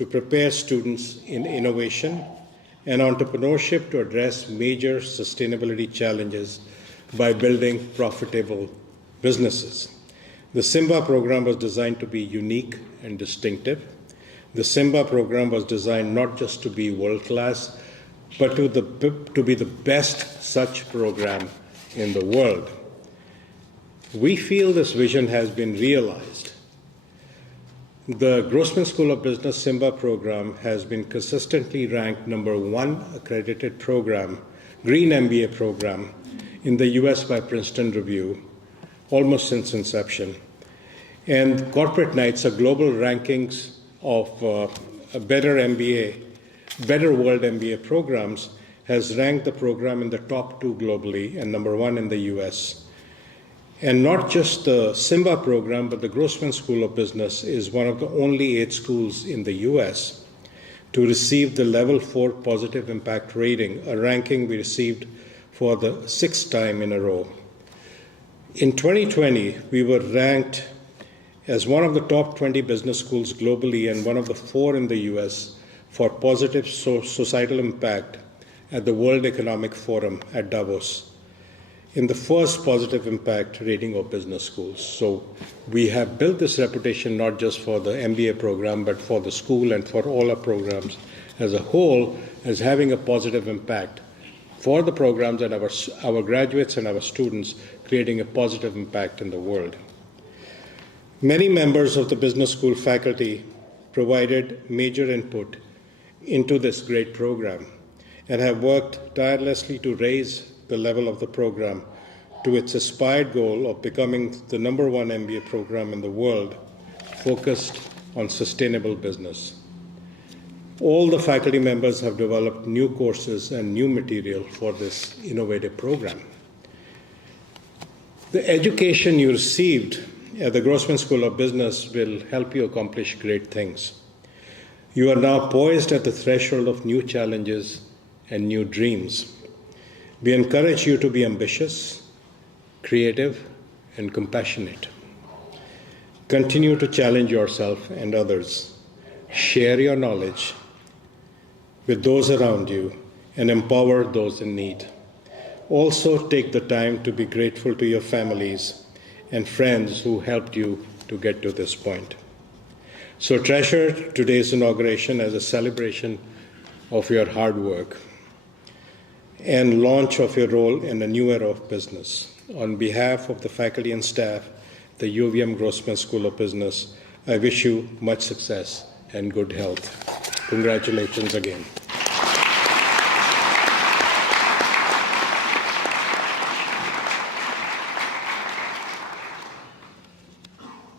to prepare students in innovation and entrepreneurship to address major sustainability challenges by building profitable businesses. The SI-MBA program was designed to be unique and distinctive. The SI-MBA program was designed not just to be world-class, but to be the best such program in the world. We feel this vision has been realized. The Grossman School of Business SI-MBA program has been consistently ranked #1 accredited program, Green MBA program, in the US by Princeton Review, almost since inception. And Corporate Knights, a global rankings of better world MBA programs, has ranked the program in the top 2 globally and #1 in the US. And not just the SI-MBA program, but the Grossman School of Business is one of the only 8 schools in the US to receive the level 4 positive impact rating, a ranking we received for the 6th time in a row. In 2020, we were ranked as one of the top 20 business schools globally and one of the 4 in the US for positive societal impact at the World Economic Forum at Davos, in the first positive impact rating of business schools. So we have built this reputation not just for the MBA program, but for the school and for all our programs as a whole, as having a positive impact for the programs and our graduates and our students, creating a positive impact in the world. Many members of the business school faculty provided major input into this great program and have worked tirelessly to raise the level of the program to its aspired goal of becoming the #1 MBA program in the world focused on sustainable business. All the faculty members have developed new courses and new material for this innovative program. The education you received at the Grossman School of Business will help you accomplish great things. You are now poised at the threshold of new challenges and new dreams. We encourage you to be ambitious, creative, and compassionate. Continue to challenge yourself and others. Share your knowledge with those around you and empower those in need. Also, take the time to be grateful to your families and friends who helped you to get to this point. So treasure today's inauguration as a celebration of your hard work and launch of your role in a new era of business. On behalf of the faculty and staff, the UVM Grossman School of Business, I wish you much success and good health. Congratulations again.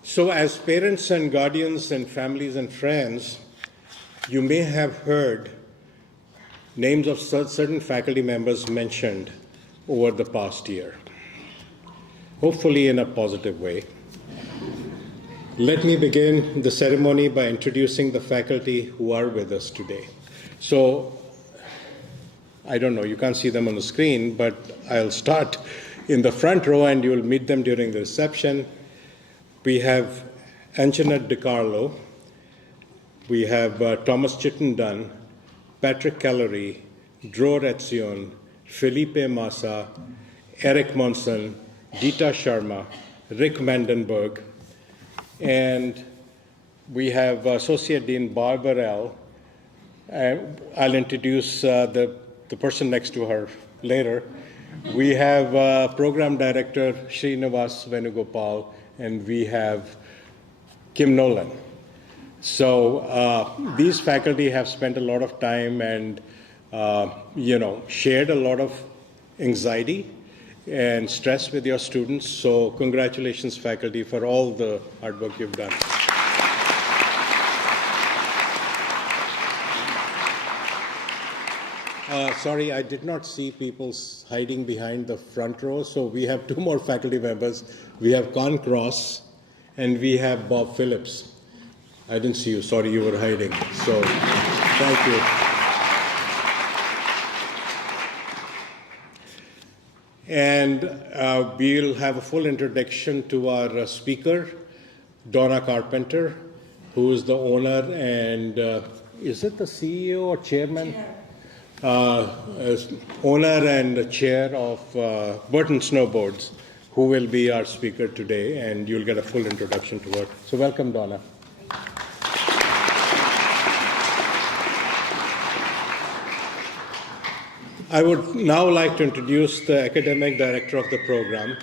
So as parents and guardians and families and friends, you may have heard names of certain faculty members mentioned over the past year, hopefully in a positive way. Let me begin the ceremony by introducing the faculty who are with us today. So, I don't know, you can't see them on the screen, but I'll start in the front row and you'll meet them during the reception. We have Anjanette DiCarlo, we have Thomas Chittenden, Patrick Callery, Dror Etzion, Felipe Massa, Eric Monson, Dita Sharma, Rick Vandenberg, and we have Associate Dean Barbarell. I'll introduce the person next to her later. We have Program Director Srinivas Venugopal, and we have Kim Nolan. So these faculty have spent a lot of time and shared a lot of anxiety and stress with your students. So congratulations, faculty, for all the hard work you've done. Sorry, I did not see people hiding behind the front row. So we have 2 more faculty members. We have Con Cross and we have Bob Phillips. I didn't see you. Sorry, you were hiding. So thank you. And we'll have a full introduction to our speaker, Donna Carpenter, who is the owner and is it the CEO or chairman? As owner and chair of Burton Snowboards, who will be our speaker today, and you'll get a full introduction to her. So welcome, Donna. I would now like to introduce the academic director of the program.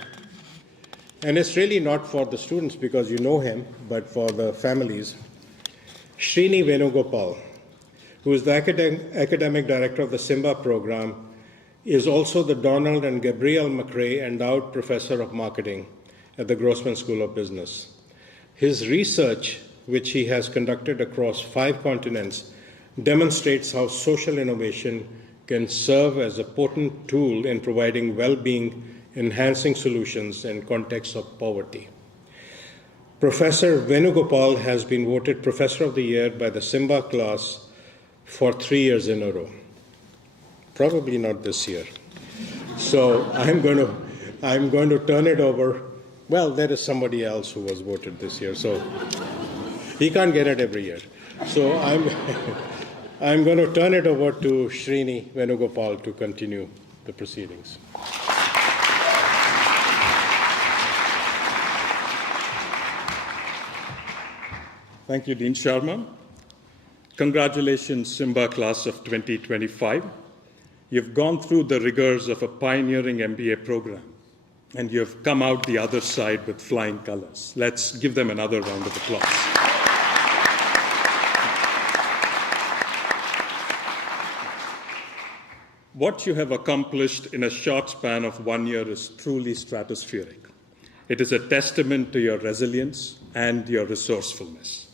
And it's really not for the students because you know him, but for the families. Srini Venugopal, who is the academic director of the SIMBA program, is also the Donald and Gabrielle McRae Endowed Professor of Marketing at the Grossman School of Business. His research, which he has conducted across 5 continents, demonstrates how social innovation can serve as a potent tool in providing well-being, enhancing solutions in contexts of poverty. Professor Venugopal has been voted Professor of the Year by the SIMBA class for 3 years in a row. Probably not this year. So I'm going to turn it over. Well, there is somebody else who was voted this year, so he can't get it every year. So I'm going to turn it over to Srini Venugopal to continue the proceedings. Thank you, Dean Sharma. Congratulations, SIMBA class of 2025. You've gone through the rigors of a pioneering MBA program, and you've come out the other side with flying colors. Let's give them another round of applause. What you have accomplished in a short span of 1 year is truly stratospheric. It is a testament to your resilience and your resourcefulness.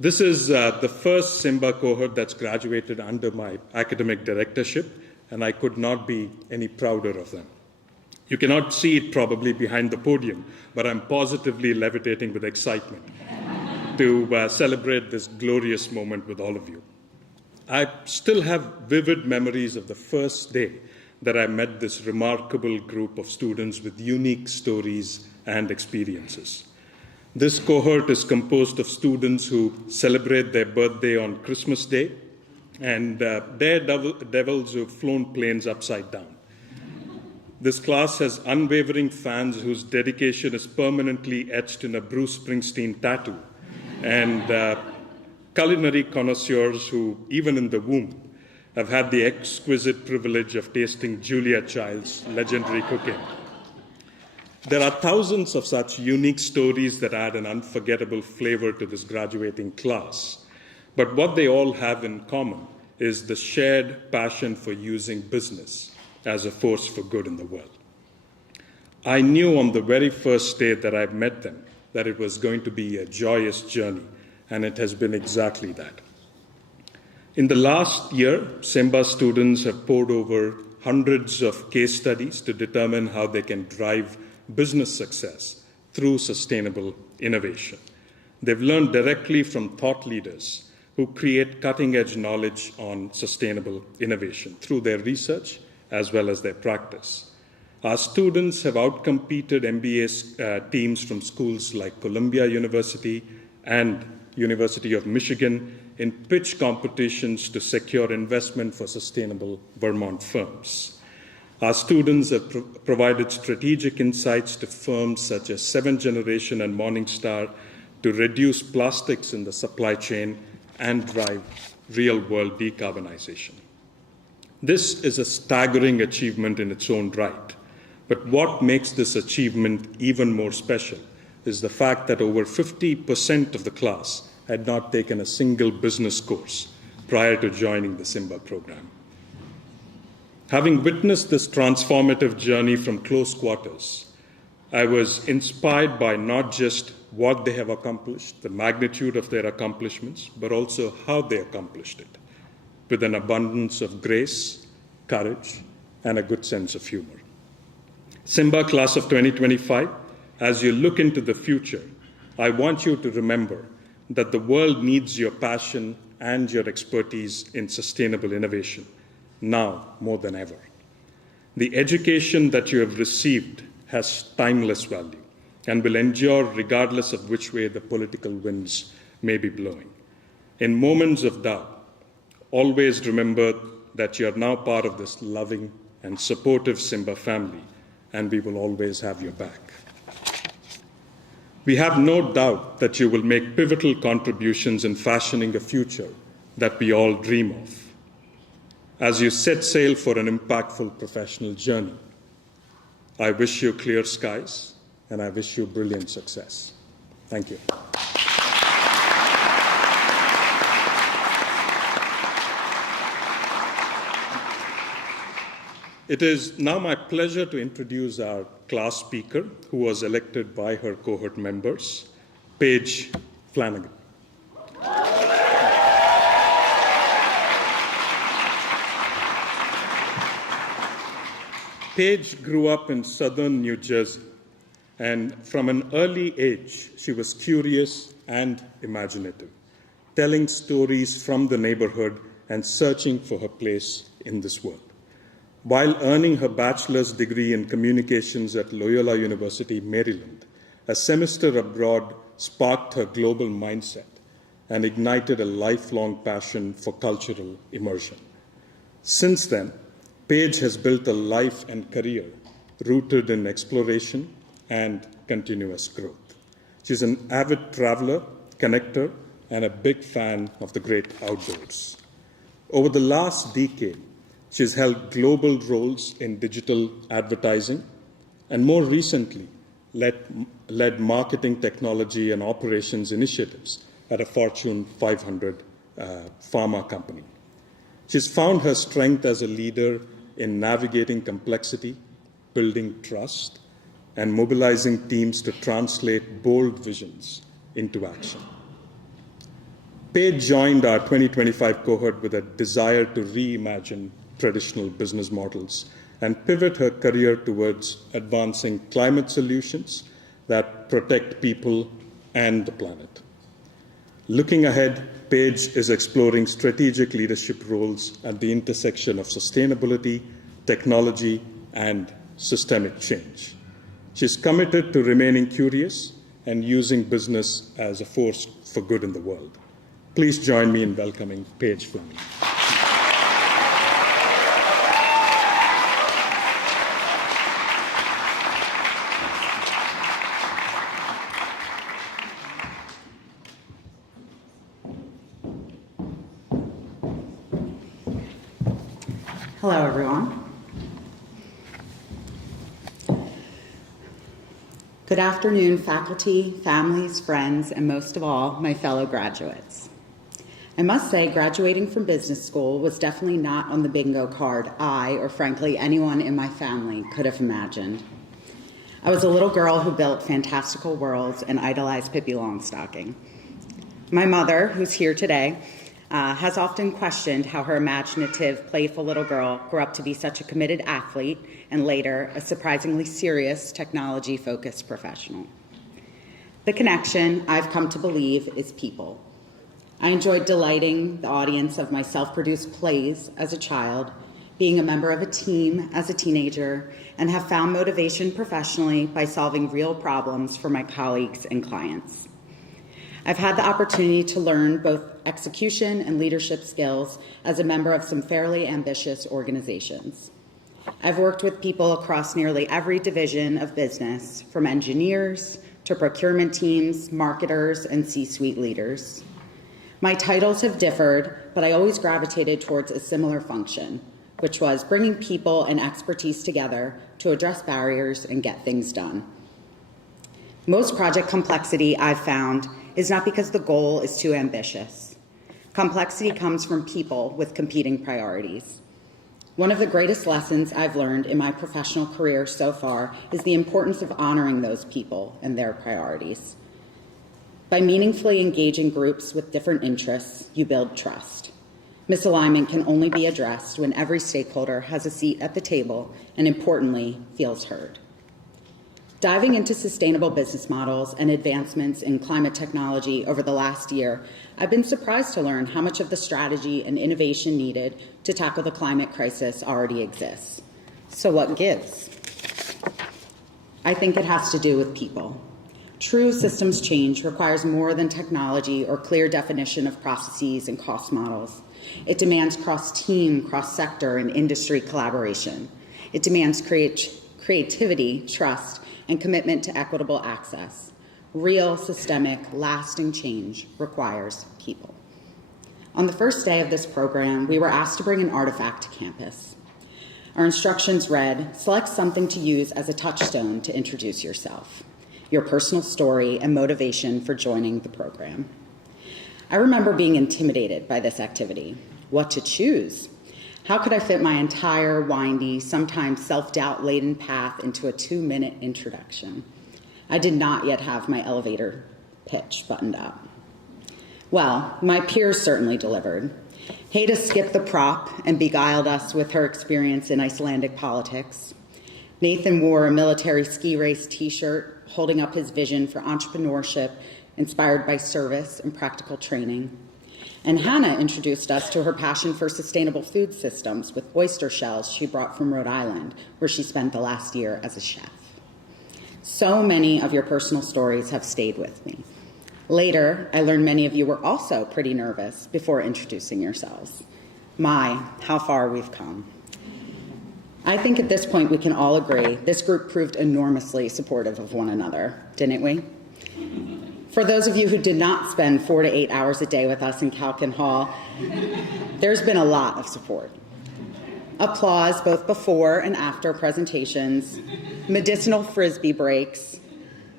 This is the first SIMBA cohort that's graduated under my academic directorship, and I could not be any prouder of them. You cannot see it probably behind the podium, but I'm positively levitating with excitement to celebrate this glorious moment with all of you. I still have vivid memories of the first day that I met this remarkable group of students with unique stories and experiences. This cohort is composed of students who celebrate their birthday on Christmas Day and daredevils who've flown planes upside down. This class has unwavering fans whose dedication is permanently etched in a Bruce Springsteen tattoo, and culinary connoisseurs who, even in the womb, have had the exquisite privilege of tasting Julia Child's legendary cooking. There are thousands of such unique stories that add an unforgettable flavor to this graduating class. But what they all have in common is the shared passion for using business as a force for good in the world. I knew on the very first day that I met them that it was going to be a joyous journey, and it has been exactly that. In the last year, SIMBA students have poured over hundreds of case studies to determine how they can drive business success through sustainable innovation. They've learned directly from thought leaders who create cutting-edge knowledge on sustainable innovation through their research as well as their practice. Our students have outcompeted MBA teams from schools like Columbia University and University of Michigan in pitch competitions to secure investment for sustainable Vermont firms. Our students have provided strategic insights to firms such as 7th Generation and Morningstar to reduce plastics in the supply chain and drive real-world decarbonization. This is a staggering achievement in its own right, but what makes this achievement even more special is the fact that over 50% of the class had not taken a single business course prior to joining the SIMBA program. Having witnessed this transformative journey from close quarters, I was inspired by not just what they have accomplished, the magnitude of their accomplishments, but also how they accomplished it, with an abundance of grace, courage, and a good sense of humor. SIMBA class of 2025, as you look into the future, I want you to remember that the world needs your passion and your expertise in sustainable innovation, now more than ever. The education that you have received has timeless value and will endure regardless of which way the political winds may be blowing. In moments of doubt, always remember that you are now part of this loving and supportive SI-MBA family, and we will always have your back. We have no doubt that you will make pivotal contributions in fashioning a future that we all dream of. As you set sail for an impactful professional journey, I wish you clear skies, and I wish you brilliant success. Thank you. It is now my pleasure to introduce our class speaker, who was elected by her cohort members, Paige Flanagan. Paige grew up in southern New Jersey, and from an early age, she was curious and imaginative, telling stories from the neighborhood and searching for her place in this world. While earning her bachelor's degree in communications at Loyola University, Maryland, a semester abroad sparked her global mindset and ignited a lifelong passion for cultural immersion. Since then, Paige has built a life and career rooted in exploration and continuous growth. She's an avid traveler, connector, and a big fan of the great outdoors. Over the last decade, she's held global roles in digital advertising and more recently led marketing technology and operations initiatives at a Fortune 500 pharma company. She's found her strength as a leader in navigating complexity, building trust, and mobilizing teams to translate bold visions into action. Paige joined our 2025 cohort with a desire to reimagine traditional business models and pivot her career towards advancing climate solutions that protect people and the planet. Looking ahead, Paige is exploring strategic leadership roles at the intersection of sustainability, technology, and systemic change. She's committed to remaining curious and using business as a force for good in the world. Please join me in welcoming Paige Flanagan. Hello, everyone. Good afternoon, faculty, families, friends, and most of all, my fellow graduates. I must say, graduating from business school was definitely not on the bingo card I, or frankly, anyone in my family could have imagined. I was a little girl who built fantastical worlds and idolized Pippi Longstocking. My mother, who's here today, has often questioned how her imaginative, playful little girl grew up to be such a committed athlete and later a surprisingly serious technology-focused professional. The connection, I've come to believe, is people. I enjoyed delighting the audience of my self-produced plays as a child, being a member of a team as a teenager, and have found motivation professionally by solving real problems for my colleagues and clients. I've had the opportunity to learn both execution and leadership skills as a member of some fairly ambitious organizations. I've worked with people across nearly every division of business, from engineers to procurement teams, marketers, and C-suite leaders. My titles have differed, but I always gravitated towards a similar function, which was bringing people and expertise together to address barriers and get things done. Most project complexity, I've found, is not because the goal is too ambitious. Complexity comes from people with competing priorities. One of the greatest lessons I've learned in my professional career so far is the importance of honoring those people and their priorities. By meaningfully engaging groups with different interests, you build trust. Misalignment can only be addressed when every stakeholder has a seat at the table and, importantly, feels heard. Diving into sustainable business models and advancements in climate technology over the last year, I've been surprised to learn how much of the strategy and innovation needed to tackle the climate crisis already exists. So what gives? I think it has to do with people. True systems change requires more than technology or clear definition of processes and cost models. It demands cross-team, cross-sector, and industry collaboration. It demands creativity, trust, and commitment to equitable access. Real, systemic, lasting change requires people. On the first day of this program, we were asked to bring an artifact to campus. Our instructions read, select something to use as a touchstone to introduce yourself, your personal story, and motivation for joining the program. I remember being intimidated by this activity. What to choose? How could I fit my entire windy, sometimes self-doubt laden path into a 2-minute introduction? I did not yet have my elevator pitch buttoned up. Well, my peers certainly delivered. Heda skipped the prop and beguiled us with her experience in Icelandic politics. Nathan wore a military ski race t-shirt, holding up his vision for entrepreneurship inspired by service and practical training. And Hannah introduced us to her passion for sustainable food systems with oyster shells she brought from Rhode Island, where she spent the last year as a chef. So many of your personal stories have stayed with me. Later, I learned many of you were also pretty nervous before introducing yourselves. My, how far we've come. I think at this point we can all agree this group proved enormously supportive of one another, didn't we? For those of you who did not spend 4 to 8 hours a day with us in Calkin Hall, there's been a lot of support. Applause both before and after presentations, medicinal Frisbee breaks,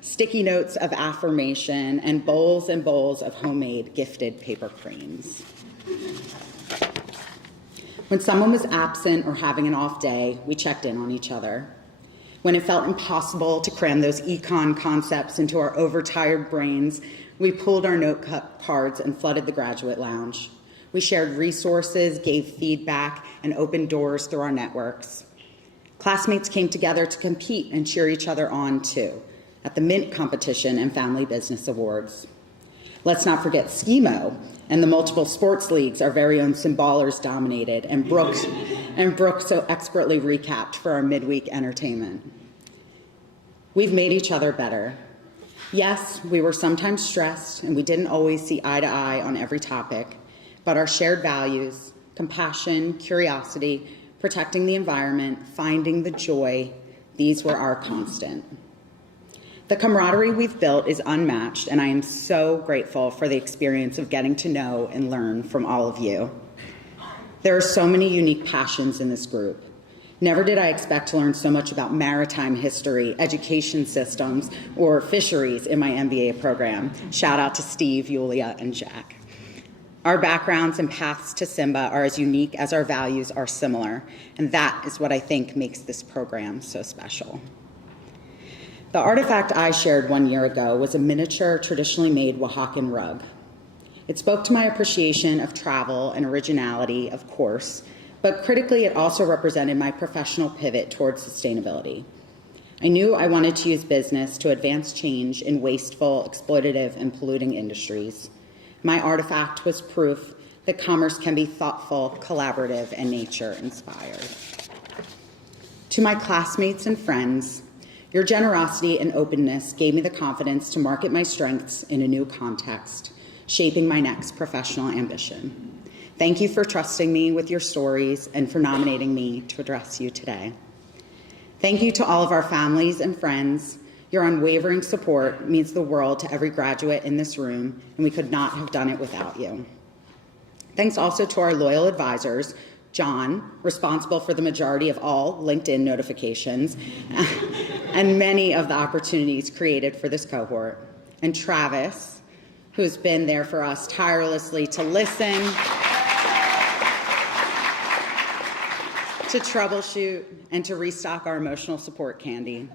sticky notes of affirmation, and bowls of homemade gifted paper cranes. When someone was absent or having an off day, we checked in on each other. When it felt impossible to cram those econ concepts into our overtired brains, we pulled our note cards and flooded the graduate lounge. We shared resources, gave feedback, and opened doors through our networks. Classmates came together to compete and cheer each other on, too, at the Mint competition and Family Business Awards. Let's not forget SKIMO and the multiple sports leagues our very own Symballers dominated and Brooke so expertly recapped for our midweek entertainment. We've made each other better. Yes, we were sometimes stressed and we didn't always see eye to eye on every topic, but our shared values, compassion, curiosity, protecting the environment, finding the joy, these were our constant. The camaraderie we've built is unmatched, and I am so grateful for the experience of getting to know and learn from all of you. There are so many unique passions in this group. Never did I expect to learn so much about maritime history, education systems, or fisheries in my MBA program. Shout out to Steve, Yulia, and Jack. Our backgrounds and paths to SI-MBA are as unique as our values are similar, and that is what I think makes this program so special. The artifact I shared 1 year ago was a miniature, traditionally made Oaxacan rug. It spoke to my appreciation of travel and originality, of course, but critically it also represented my professional pivot towards sustainability. I knew I wanted to use business to advance change in wasteful, exploitative, and polluting industries. My artifact was proof that commerce can be thoughtful, collaborative, and nature-inspired. To my classmates and friends, your generosity and openness gave me the confidence to market my strengths in a new context, shaping my next professional ambition. Thank you for trusting me with your stories and for nominating me to address you today. Thank you to all of our families and friends. Your unwavering support means the world to every graduate in this room, and we could not have done it without you. Thanks also to our loyal advisors, John, responsible for the majority of all LinkedIn notifications, and many of the opportunities created for this cohort, and Travis, who's been there for us tirelessly to listen, to troubleshoot, and to restock our emotional support candy.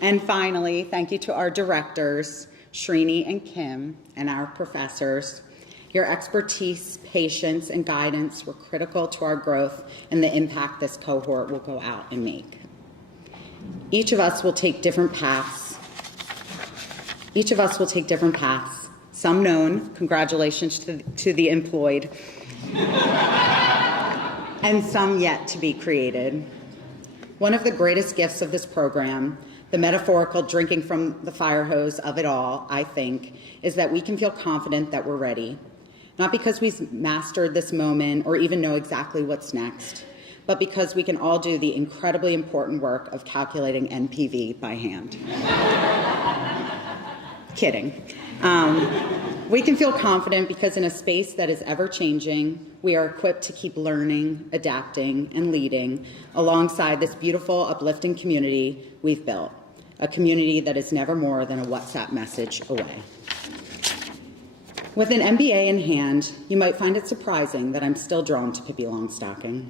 And finally, thank you to our directors, Srini and Kim, and our professors. Your expertise, patience, and guidance were critical to our growth and the impact this cohort will go out and make. Each of us will take different paths. Some known, congratulations to the employed, and some yet to be created. One of the greatest gifts of this program, The metaphorical drinking from the fire hose of it all, I think, is that we can feel confident that we're ready. Not because we've mastered this moment or even know exactly what's next, but because we can all do the incredibly important work of calculating NPV by hand. Kidding. We can feel confident because in a space that is ever-changing, we are equipped to keep learning, adapting, and leading alongside this beautiful, uplifting community we've built, a community that is never more than a WhatsApp message away. With an MBA in hand, you might find it surprising that I'm still drawn to Pippi Longstocking.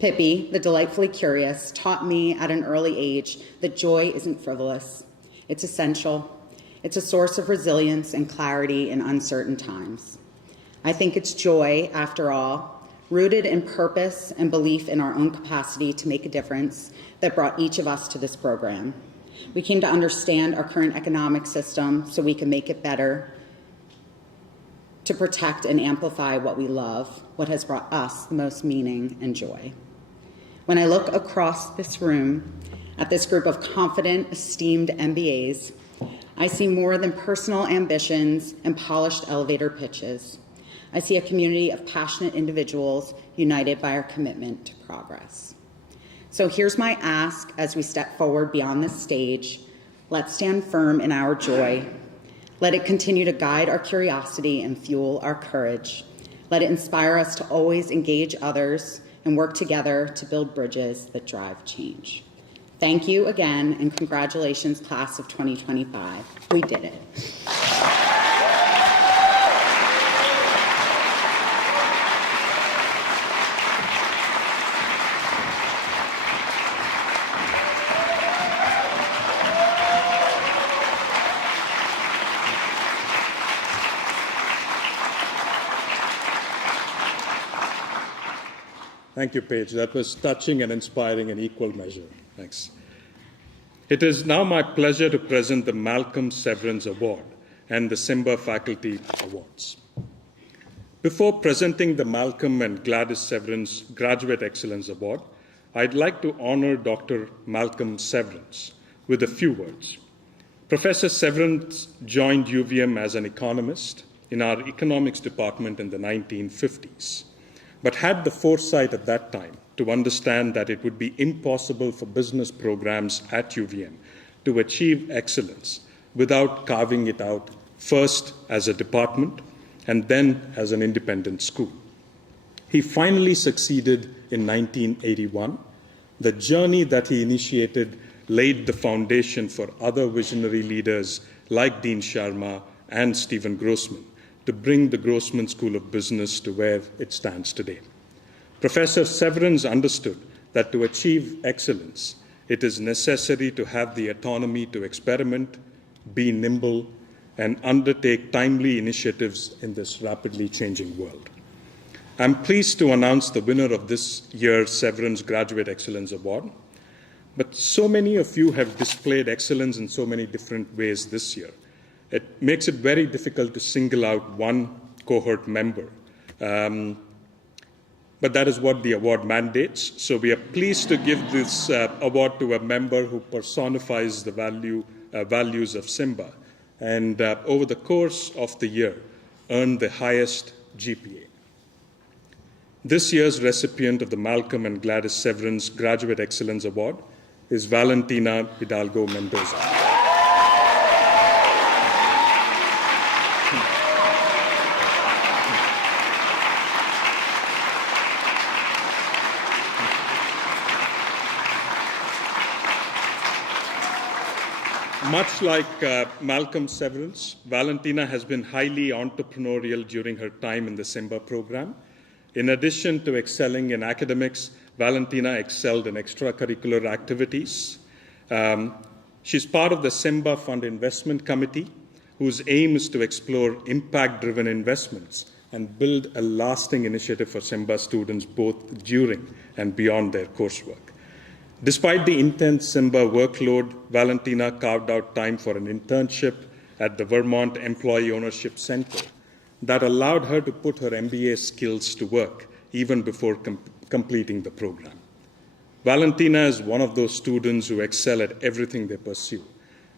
Pippi, the delightfully curious, taught me at an early age that joy isn't frivolous. It's essential. It's a source of resilience and clarity in uncertain times. I think it's joy, after all, rooted in purpose and belief in our own capacity to make a difference, that brought each of us to this program. We came to understand our current economic system so we can make it better, to protect and amplify what we love, what has brought us the most meaning and joy. When I look across this room at this group of confident, esteemed MBAs, I see more than personal ambitions and polished elevator pitches. I see a community of passionate individuals united by our commitment to progress. So here's my ask as we step forward beyond this stage. Let's stand firm in our joy. Let it continue to guide our curiosity and fuel our courage. Let it inspire us to always engage others and work together to build bridges that drive change. Thank you again, and congratulations, class of 2025. We did it. Thank you, Paige. That was touching and inspiring in equal measure. Thanks. It is now my pleasure to present the Malcolm Severance Award and the SI-MBA Faculty Awards. Before presenting the Malcolm and Gladys Severance Graduate Excellence Award, I'd like to honor Dr. Malcolm Severance with a few words. Professor Severance joined UVM as an economist in our economics department in the 1950s, but had the foresight at that time to understand that it would be impossible for business programs at UVM to achieve excellence without carving it out first as a department and then as an independent school. He finally succeeded in 1981. The journey that he initiated laid the foundation for other visionary leaders like Dean Sharma and Stephen Grossman to bring the Grossman School of Business to where it stands today. Professor Severance understood that to achieve excellence, it is necessary to have the autonomy to experiment, be nimble, and undertake timely initiatives in this rapidly changing world. I'm pleased to announce the winner of this year's Severance Graduate Excellence Award. But so many of you have displayed excellence in so many different ways this year. It makes it very difficult to single out one cohort member. But that is what the award mandates. So we are pleased to give this award to a member who personifies the values of SI-MBA and over the course of the year earned the highest GPA. This year's recipient of the Malcolm and Gladys Severance Graduate Excellence Award is Valentina Hidalgo Mendoza. Much like Malcolm Severance, Valentina has been highly entrepreneurial during her time in the SI-MBA program. In addition to excelling in academics, Valentina excelled in extracurricular activities. She's part of the SI-MBA Fund Investment Committee, whose aim is to explore impact-driven investments and build a lasting initiative for SI-MBA students both during and beyond their coursework. Despite the intense SI-MBA workload, Valentina carved out time for an internship at the Vermont Employee Ownership Center that allowed her to put her MBA skills to work even before completing the program. Valentina is one of those students who excel at everything they pursue.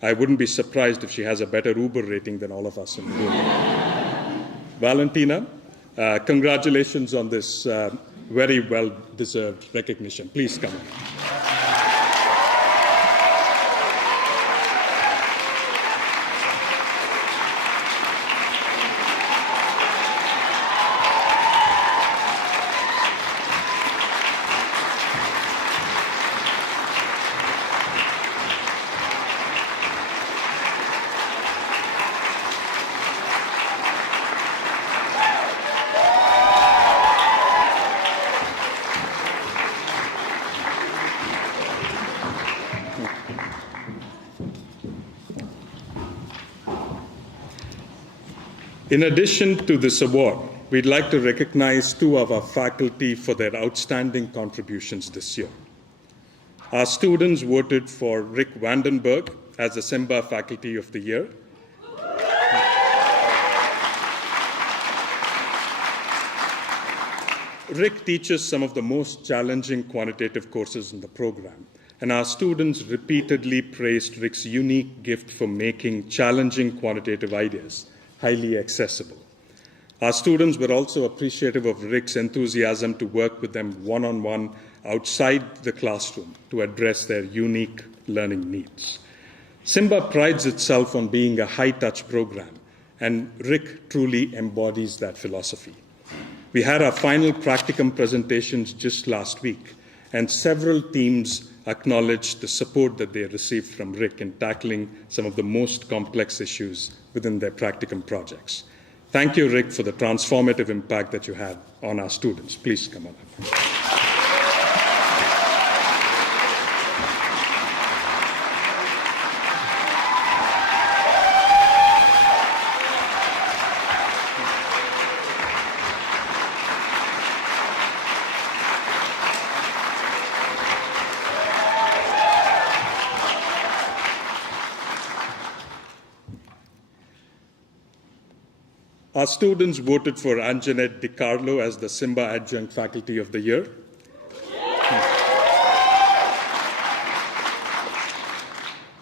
I wouldn't be surprised if she has a better Uber rating than all of us in the room. Valentina, congratulations on this very well-deserved recognition. Please come on. In addition to this award, we'd like to recognize two of our faculty for their outstanding contributions this year. Our students voted for Rick Vandenberg as the SI-MBA Faculty of the Year. Rick teaches some of the most challenging quantitative courses in the program, and our students repeatedly praised Rick's unique gift for making challenging quantitative ideas highly accessible. Our students were also appreciative of Rick's enthusiasm to work with them one-on-one outside the classroom to address their unique learning needs. SI-MBA prides itself on being a high-touch program, and Rick truly embodies that philosophy. We had our final practicum presentations just last week, and several teams acknowledged the support that they received from Rick in tackling some of the most complex issues within their practicum projects. Thank you, Rick, for the transformative impact that you had on our students. Please come on up. Our students voted for Anjanette DiCarlo as the SI-MBA Adjunct Faculty of the Year.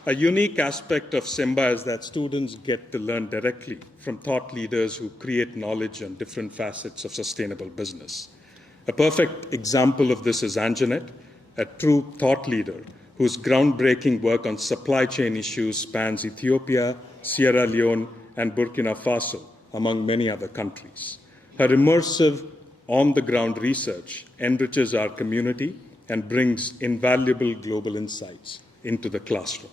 A unique aspect of SI-MBA is that students get to learn directly from thought leaders who create knowledge on different facets of sustainable business. A perfect example of this is Anjanette, a true thought leader whose groundbreaking work on supply chain issues spans Ethiopia, Sierra Leone, and Burkina Faso, among many other countries. Her immersive, on-the-ground research enriches our community and brings invaluable global insights into the classroom.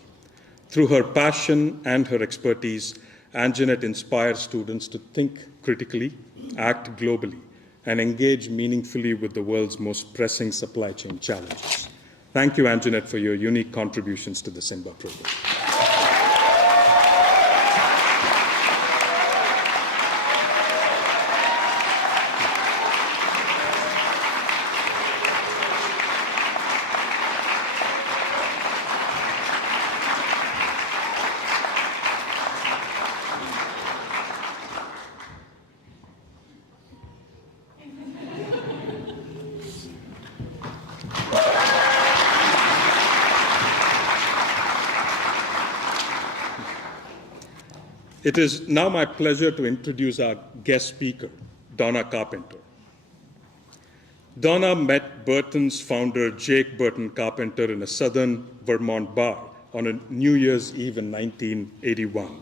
Through her passion and her expertise, Anjanette inspires students to think critically, act globally, and engage meaningfully with the world's most pressing supply chain challenges. Thank you, Anjanette, for your unique contributions to the SI-MBA program. It is now my pleasure to introduce our guest speaker, Donna Carpenter. Donna met Burton's founder, Jake Burton Carpenter, in a southern Vermont bar on a New Year's Eve in 1981.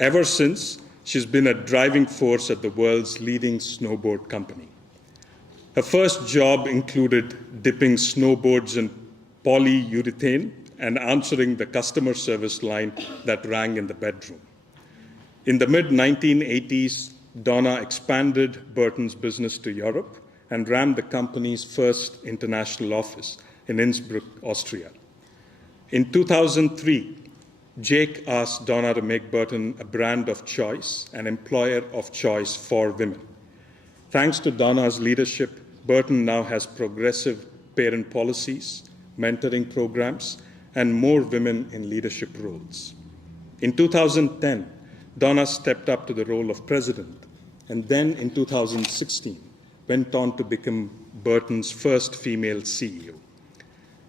Ever since, she's been a driving force at the world's leading snowboard company. Her first job included dipping snowboards in polyurethane and answering the customer service line that rang in the bedroom. In the mid-1980s, Donna expanded Burton's business to Europe and ran the company's first international office in Innsbruck, Austria. In 2003, Jake asked Donna to make Burton a brand of choice, an employer of choice for women. Thanks to Donna's leadership, Burton now has progressive parent policies, mentoring programs, and more women in leadership roles. In 2010, Donna stepped up to the role of president, and then in 2016, went on to become Burton's first female CEO.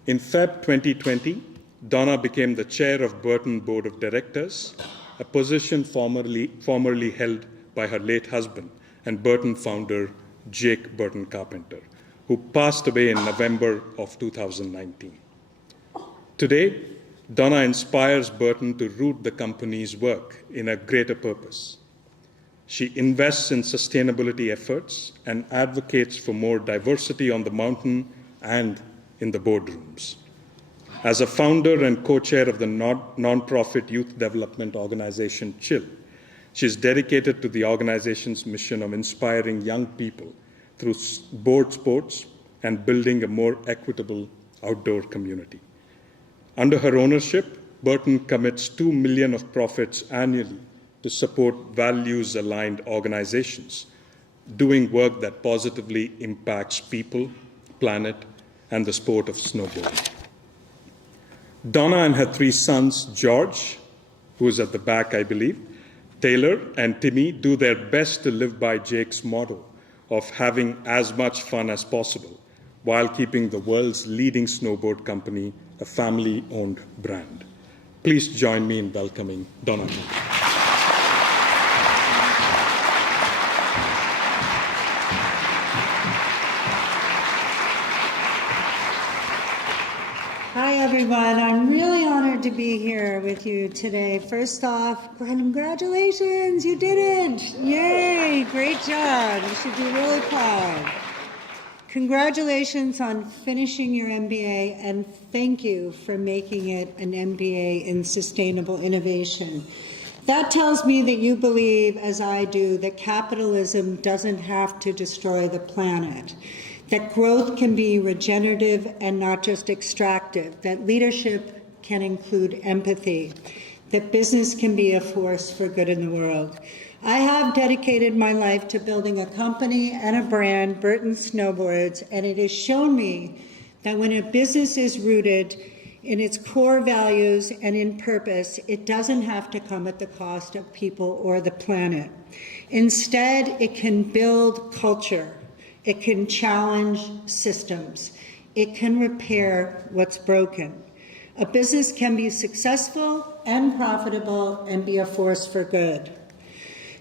In Feb 2020, Donna became the chair of Burton Board of Directors, a position formerly held by her late husband and Burton founder Jake Burton Carpenter, who passed away in November of 2019. Today, Donna inspires Burton to root the company's work in a greater purpose. She invests in sustainability efforts and advocates for more diversity on the mountain and in the boardrooms. As a founder and co-chair of the non-profit youth development organization CHILL, she is dedicated to the organization's mission of inspiring young people through board sports and building a more equitable outdoor community. Under her ownership, Burton commits $2 million of profits annually to support values-aligned organizations, doing work that positively impacts people, planet, and the sport of snowboarding. Donna and her 3 sons, George, who is at the back, I believe, Taylor, and Timmy, do their best to live by Jake's motto of having as much fun as possible while keeping the world's leading snowboard company a family-owned brand. Please join me in welcoming Donna. Hi, everyone. I'm really honored to be here with you today. First off, congratulations, you did it. Yay, great job. You should be really proud. Congratulations on finishing your MBA, and thank you for making it an MBA in sustainable innovation. That tells me that you believe, as I do, that capitalism doesn't have to destroy the planet, that growth can be regenerative and not just extractive, that leadership can include empathy, that business can be a force for good in the world. I have dedicated my life to building a company and a brand, Burton Snowboards, and it has shown me that when a business is rooted in its core values and in purpose, it doesn't have to come at the cost of people or the planet. Instead, it can build culture. It can challenge systems. It can repair what's broken. A business can be successful and profitable and be a force for good.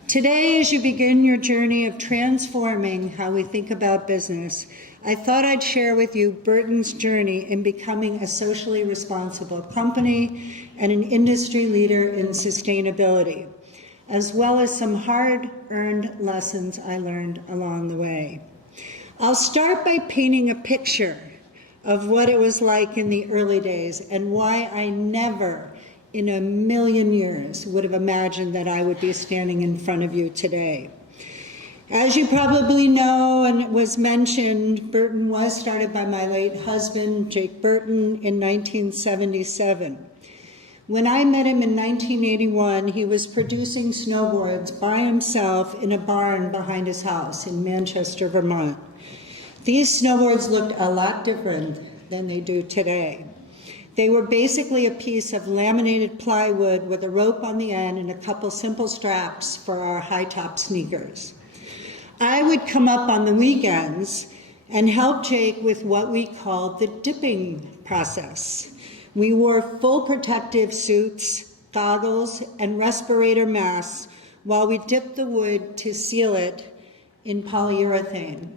Today, as you begin your journey of transforming how we think about business, I thought I'd share with you Burton's journey in becoming a socially responsible company and an industry leader in sustainability, as well as some hard-earned lessons I learned along the way. I'll start by painting a picture of what it was like in the early days and why I never in a million years would have imagined that I would be standing in front of you today. As you probably know, and it was mentioned, Burton was started by my late husband, Jake Burton, in 1977. When I met him in 1981, he was producing snowboards by himself in a barn behind his house in Manchester, Vermont. These snowboards looked a lot different than they do today. They were basically a piece of laminated plywood with a rope on the end and a couple simple straps for our high-top sneakers. I would come up on the weekends and help Jake with what we called the dipping process. We wore full protective suits, goggles, and respirator masks while we dipped the wood to seal it in polyurethane.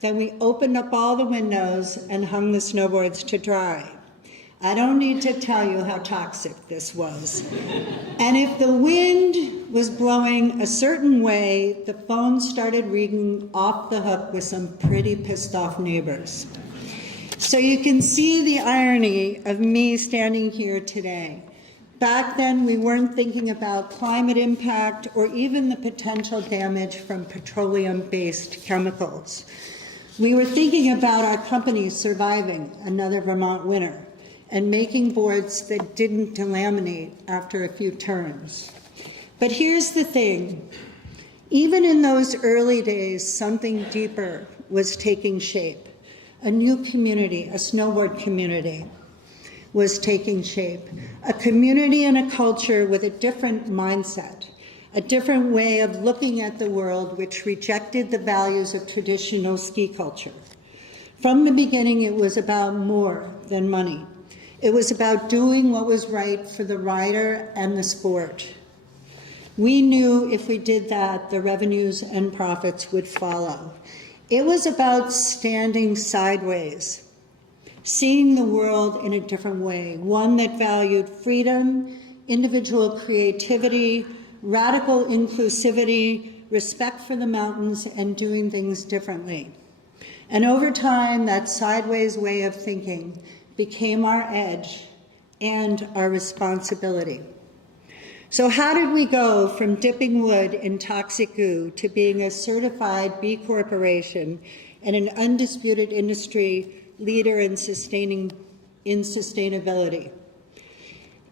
Then we opened up all the windows and hung the snowboards to dry. I don't need to tell you how toxic this was. And if the wind was blowing a certain way, the phone started ringing off the hook with some pretty pissed off neighbors. So you can see the irony of me standing here today. Back then, we weren't thinking about climate impact or even the potential damage from petroleum-based chemicals. We were thinking about our company surviving another Vermont winter and making boards that didn't delaminate after a few turns. But here's the thing. Even in those early days, something deeper was taking shape. A new community, a snowboard community, was taking shape. A community and a culture with a different mindset, a different way of looking at the world, which rejected the values of traditional ski culture. From the beginning, it was about more than money. It was about doing what was right for the rider and the sport. We knew if we did that, the revenues and profits would follow. It was about standing sideways, seeing the world in a different way, one that valued freedom, individual creativity, radical inclusivity, respect for the mountains, and doing things differently. And over time, that sideways way of thinking became our edge and our responsibility. So how did we go from dipping wood in toxic goo to being a certified B Corporation and an undisputed industry leader in sustainability?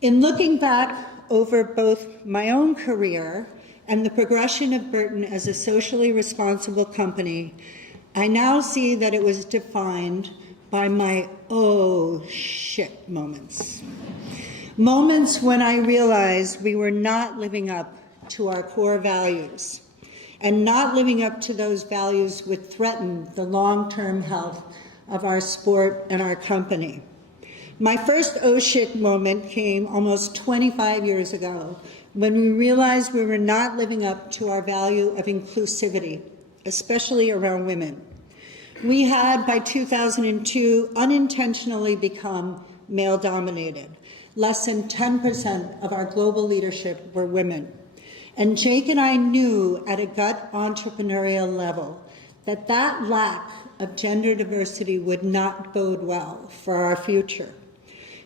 In looking back over both my own career and the progression of Burton as a socially responsible company, I now see that it was defined by my oh shit moments. Moments when I realized we were not living up to our core values, and not living up to those values would threaten the long-term health of our sport and our company. My first oh shit moment came almost 25 years ago when we realized we were not living up to our value of inclusivity, especially around women. We had, by 2002, unintentionally become male-dominated. Less than 10% of our global leadership were women. And Jake and I knew at a gut entrepreneurial level that that lack of gender diversity would not bode well for our future.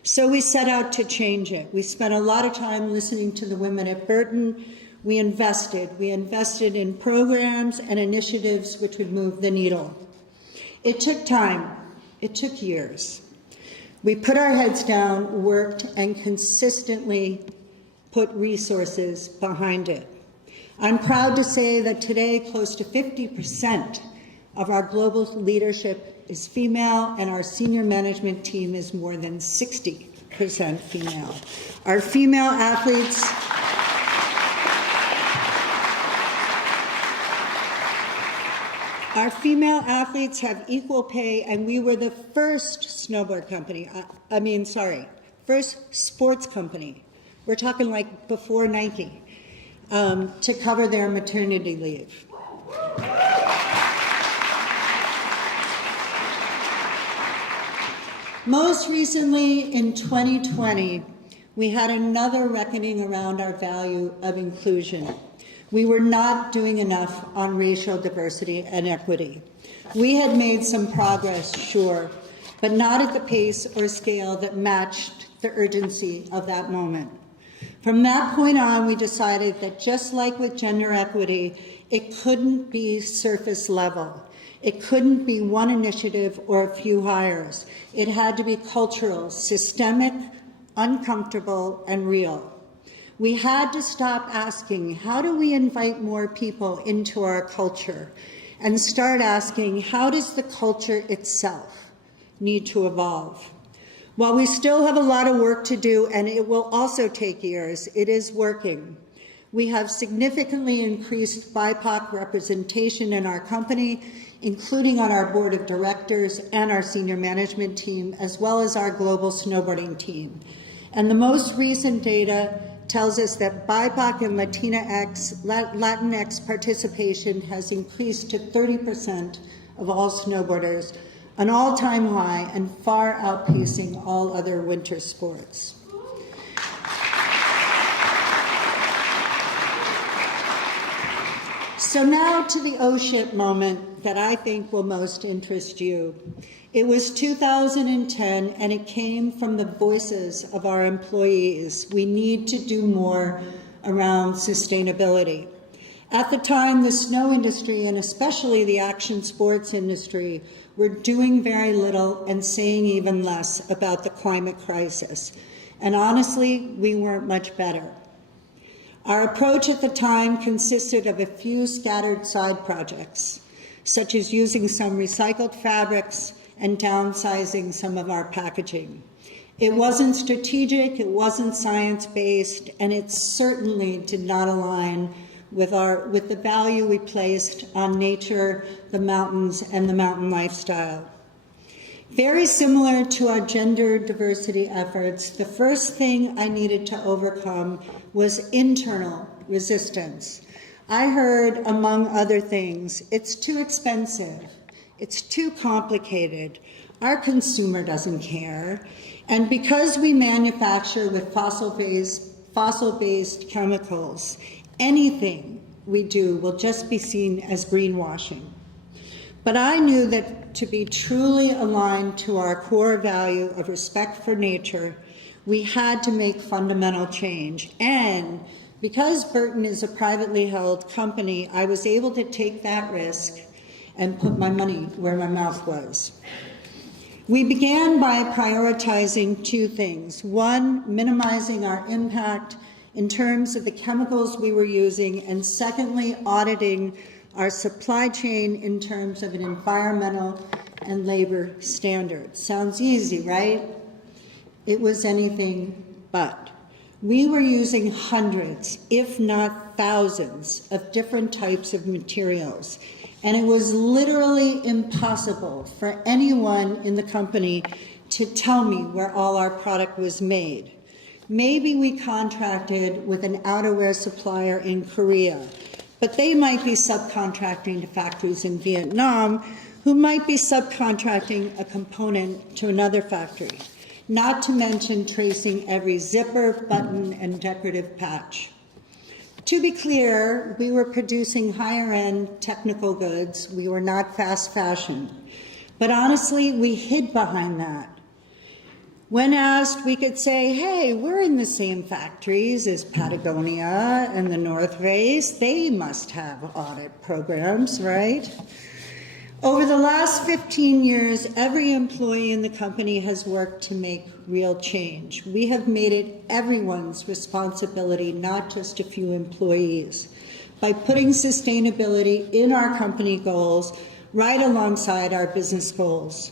So we set out to change it. We spent a lot of time listening to the women at Burton. We invested in programs and initiatives which would move the needle. It took time. It took years. We put our heads down, worked, and consistently put resources behind it. I'm proud to say that today close to 50% of our global leadership is female, and our senior management team is more than 60% female. Our female athletes have equal pay, and we were the first first sports company, we're talking like before Nike, to cover their maternity leave. Most recently, in 2020, we had another reckoning around our value of inclusion. We were not doing enough on racial diversity and equity. We had made some progress, sure, but not at the pace or scale that matched the urgency of that moment. From that point on, we decided that just like with gender equity, it couldn't be surface level. It couldn't be one initiative or a few hires. It had to be cultural, systemic, uncomfortable, and real. We had to stop asking, how do we invite more people into our culture? And start asking, how does the culture itself need to evolve? While we still have a lot of work to do, and it will also take years, it is working. We have significantly increased BIPOC representation in our company, including on our board of directors and our senior management team, as well as our global snowboarding team. And the most recent data tells us that BIPOC and Latinx participation has increased to 30% of all snowboarders, an all-time high and far outpacing all other winter sports. So now to the oh shit moment that I think will most interest you. It was 2010, and it came from the voices of our employees. We need to do more around sustainability. At the time, the snow industry, and especially the action sports industry, were doing very little and saying even less about the climate crisis. And honestly, we weren't much better. Our approach at the time consisted of a few scattered side projects, such as using some recycled fabrics and downsizing some of our packaging. It wasn't strategic, it wasn't science-based, and it certainly did not align with the value we placed on nature, the mountains, and the mountain lifestyle. Very similar to our gender diversity efforts, the first thing I needed to overcome was internal resistance. I heard, among other things, it's too expensive, it's too complicated, our consumer doesn't care, and because we manufacture with fossil-based chemicals, anything we do will just be seen as greenwashing. But I knew that to be truly aligned to our core value of respect for nature, we had to make fundamental change. And because Burton is a privately held company, I was able to take that risk and put my money where my mouth was. We began by prioritizing two things. One, minimizing our impact in terms of the chemicals we were using, and secondly, auditing our supply chain in terms of an environmental and labor standard. Sounds easy, right? It was anything but. We were using hundreds, if not thousands, of different types of materials, and it was literally impossible for anyone in the company to tell me where all our product was made. Maybe we contracted with an outerwear supplier in Korea, but they might be subcontracting to factories in Vietnam, who might be subcontracting a component to another factory, not to mention tracing every zipper, button, and decorative patch. To be clear, we were producing higher-end technical goods. We were not fast fashion. But honestly, we hid behind that. When asked, we could say, hey, we're in the same factories as Patagonia and the North Face. They must have audit programs, right? Over the last 15 years, every employee in the company has worked to make real change. We have made it everyone's responsibility, not just a few employees, by putting sustainability in our company goals right alongside our business goals.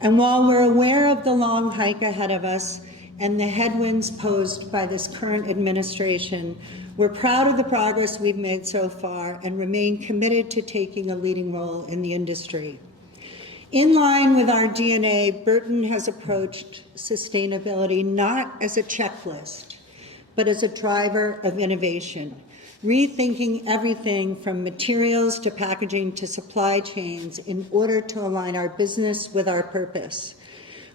And while we're aware of the long hike ahead of us and the headwinds posed by this current administration, we're proud of the progress we've made so far and remain committed to taking a leading role in the industry. In line with our DNA, Burton has approached sustainability not as a checklist, but as a driver of innovation, rethinking everything from materials to packaging to supply chains in order to align our business with our purpose.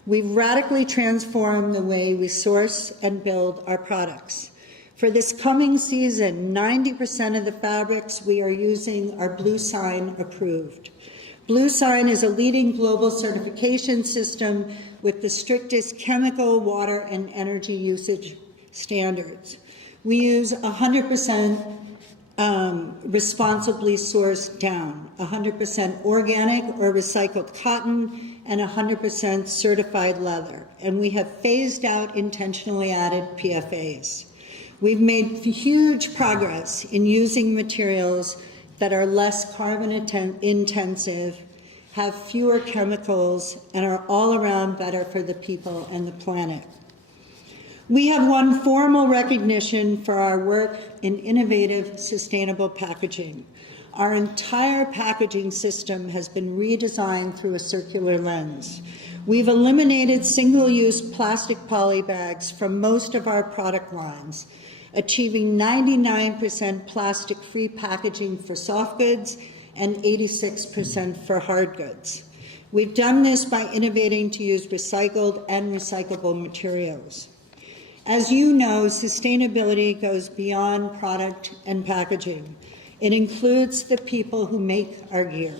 We've radically transformed the way we source and build our products. For this coming season, 90% of the fabrics we are using are Blue Sign approved. Blue Sign is a leading global certification system with the strictest chemical, water, and energy usage standards. We use 100% responsibly sourced down, 100% organic or recycled cotton, and 100% certified leather. And we have phased out intentionally added PFAs. We've made huge progress in using materials that are less carbon intensive, have fewer chemicals, and are all around better for the people and the planet. We have won formal recognition for our work in innovative, sustainable packaging. Our entire packaging system has been redesigned through a circular lens. We've eliminated single-use plastic poly bags from most of our product lines, achieving 99% plastic-free packaging for soft goods and 86% for hard goods. We've done this by innovating to use recycled and recyclable materials. As you know, sustainability goes beyond product and packaging. It includes the people who make our gear.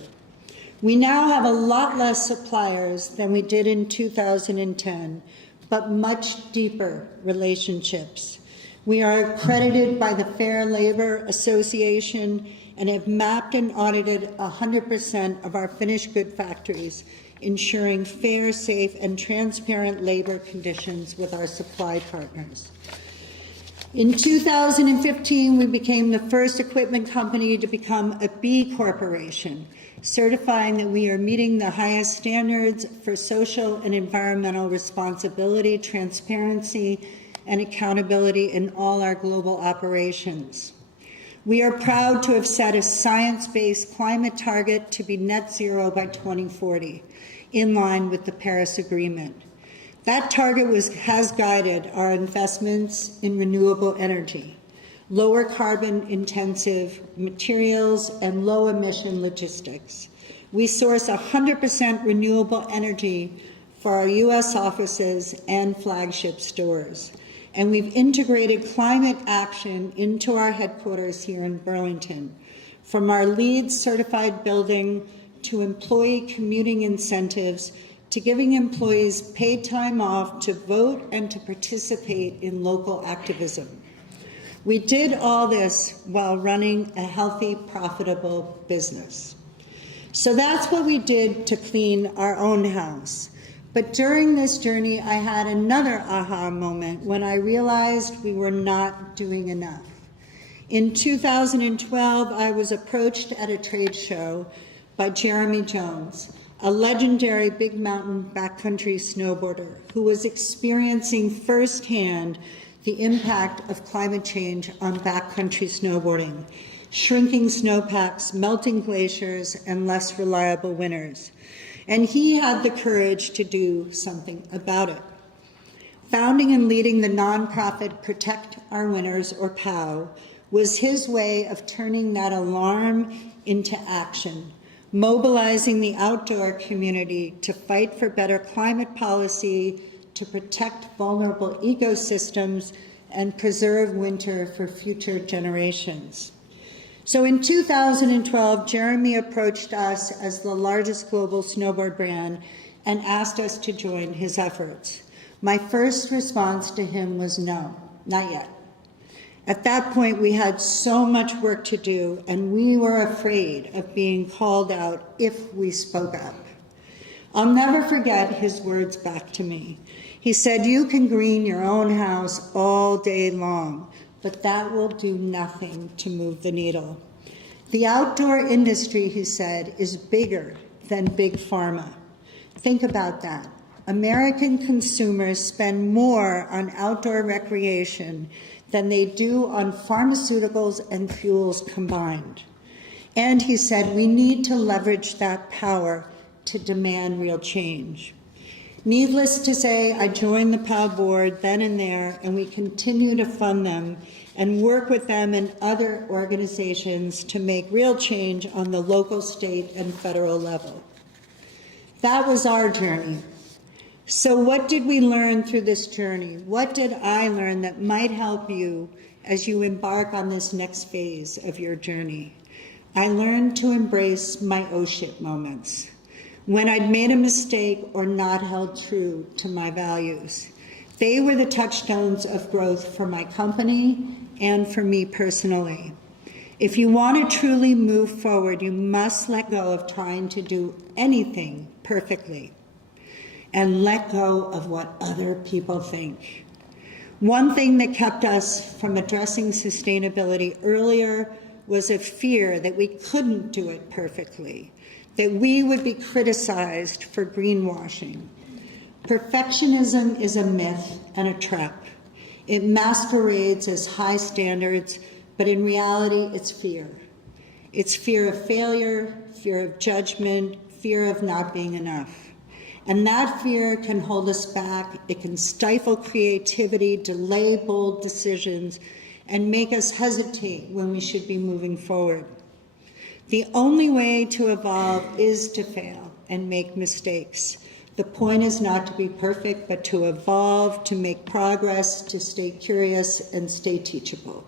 We now have a lot less suppliers than we did in 2010, but much deeper relationships. We are accredited by the Fair Labor Association and have mapped and audited 100% of our finished good factories, ensuring fair, safe, and transparent labor conditions with our supply partners. In 2015, we became the first equipment company to become a B Corporation, certifying that we are meeting the highest standards for social and environmental responsibility, transparency, and accountability in all our global operations. We are proud to have set a science-based climate target to be net zero by 2040, in line with the Paris Agreement. That target has guided our investments in renewable energy, lower carbon-intensive materials, and low-emission logistics. We source 100% renewable energy for our U.S. offices and flagship stores. And we've integrated climate action into our headquarters here in Burlington, from our LEED certified building to employee commuting incentives to giving employees paid time off to vote and to participate in local activism. We did all this while running a healthy, profitable business. So that's what we did to clean our own house. But during this journey, I had another aha moment when I realized we were not doing enough. In 2012, I was approached at a trade show by Jeremy Jones, a legendary big mountain backcountry snowboarder who was experiencing firsthand the impact of climate change on backcountry snowboarding, shrinking snowpacks, melting glaciers, and less reliable winters. And he had the courage to do something about it. Founding and leading the nonprofit Protect Our Winters, or POW, was his way of turning that alarm into action, mobilizing the outdoor community to fight for better climate policy, to protect vulnerable ecosystems, and preserve winter for future generations. So in 2012, Jeremy approached us as the largest global snowboard brand and asked us to join his efforts. My first response to him was no, not yet. At that point, we had so much work to do, and we were afraid of being called out if we spoke up. I'll never forget his words back to me. He said, "You can green your own house all day long, but that will do nothing to move the needle. The outdoor industry," he said, "is bigger than big pharma." Think about that. American consumers spend more on outdoor recreation than they do on pharmaceuticals and fuels combined. And he said, we need to leverage that power to demand real change. Needless to say, I joined the POW board then and there, and we continue to fund them and work with them and other organizations to make real change on the local, state, and federal level. That was our journey. So what did we learn through this journey? What did I learn that might help you as you embark on this next phase of your journey? I learned to embrace my oh shit moments, when I'd made a mistake or not held true to my values. They were the touchstones of growth for my company and for me personally. If you want to truly move forward, you must let go of trying to do anything perfectly and let go of what other people think. One thing that kept us from addressing sustainability earlier was a fear that we couldn't do it perfectly, that we would be criticized for greenwashing. Perfectionism is a myth and a trap. It masquerades as high standards, but in reality, it's fear. It's fear of failure, fear of judgment, fear of not being enough. And that fear can hold us back. It can stifle creativity, delay bold decisions, and make us hesitate when we should be moving forward. The only way to evolve is to fail and make mistakes. The point is not to be perfect, but to evolve, to make progress, to stay curious, and stay teachable,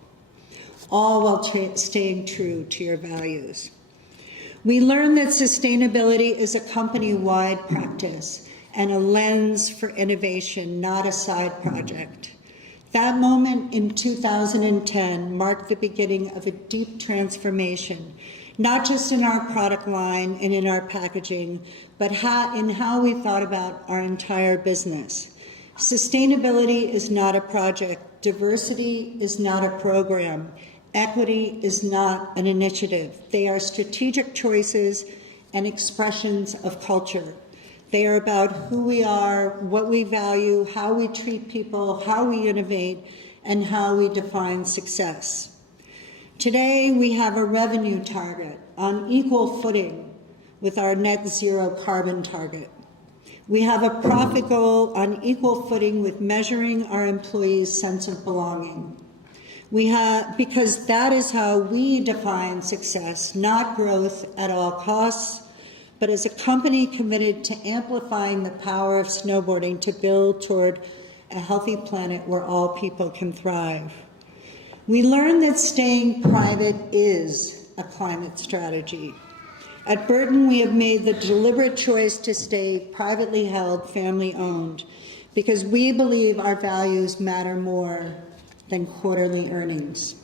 all while staying true to your values. We learned that sustainability is a company-wide practice and a lens for innovation, not a side project. That moment in 2010 marked the beginning of a deep transformation, not just in our product line and in our packaging, but in how we thought about our entire business. Sustainability is not a project. Diversity is not a program. Equity is not an initiative. They are strategic choices and expressions of culture. They are about who we are, what we value, how we treat people, how we innovate, and how we define success. Today, we have a revenue target on equal footing with our net zero carbon target. We have a profit goal on equal footing with measuring our employees' sense of belonging. Because that is how we define success, not growth at all costs, but as a company committed to amplifying the power of snowboarding to build toward a healthy planet where all people can thrive. We learned that staying private is a climate strategy. At Burton, we have made the deliberate choice to stay privately held, family-owned, because we believe our values matter more than quarterly earnings.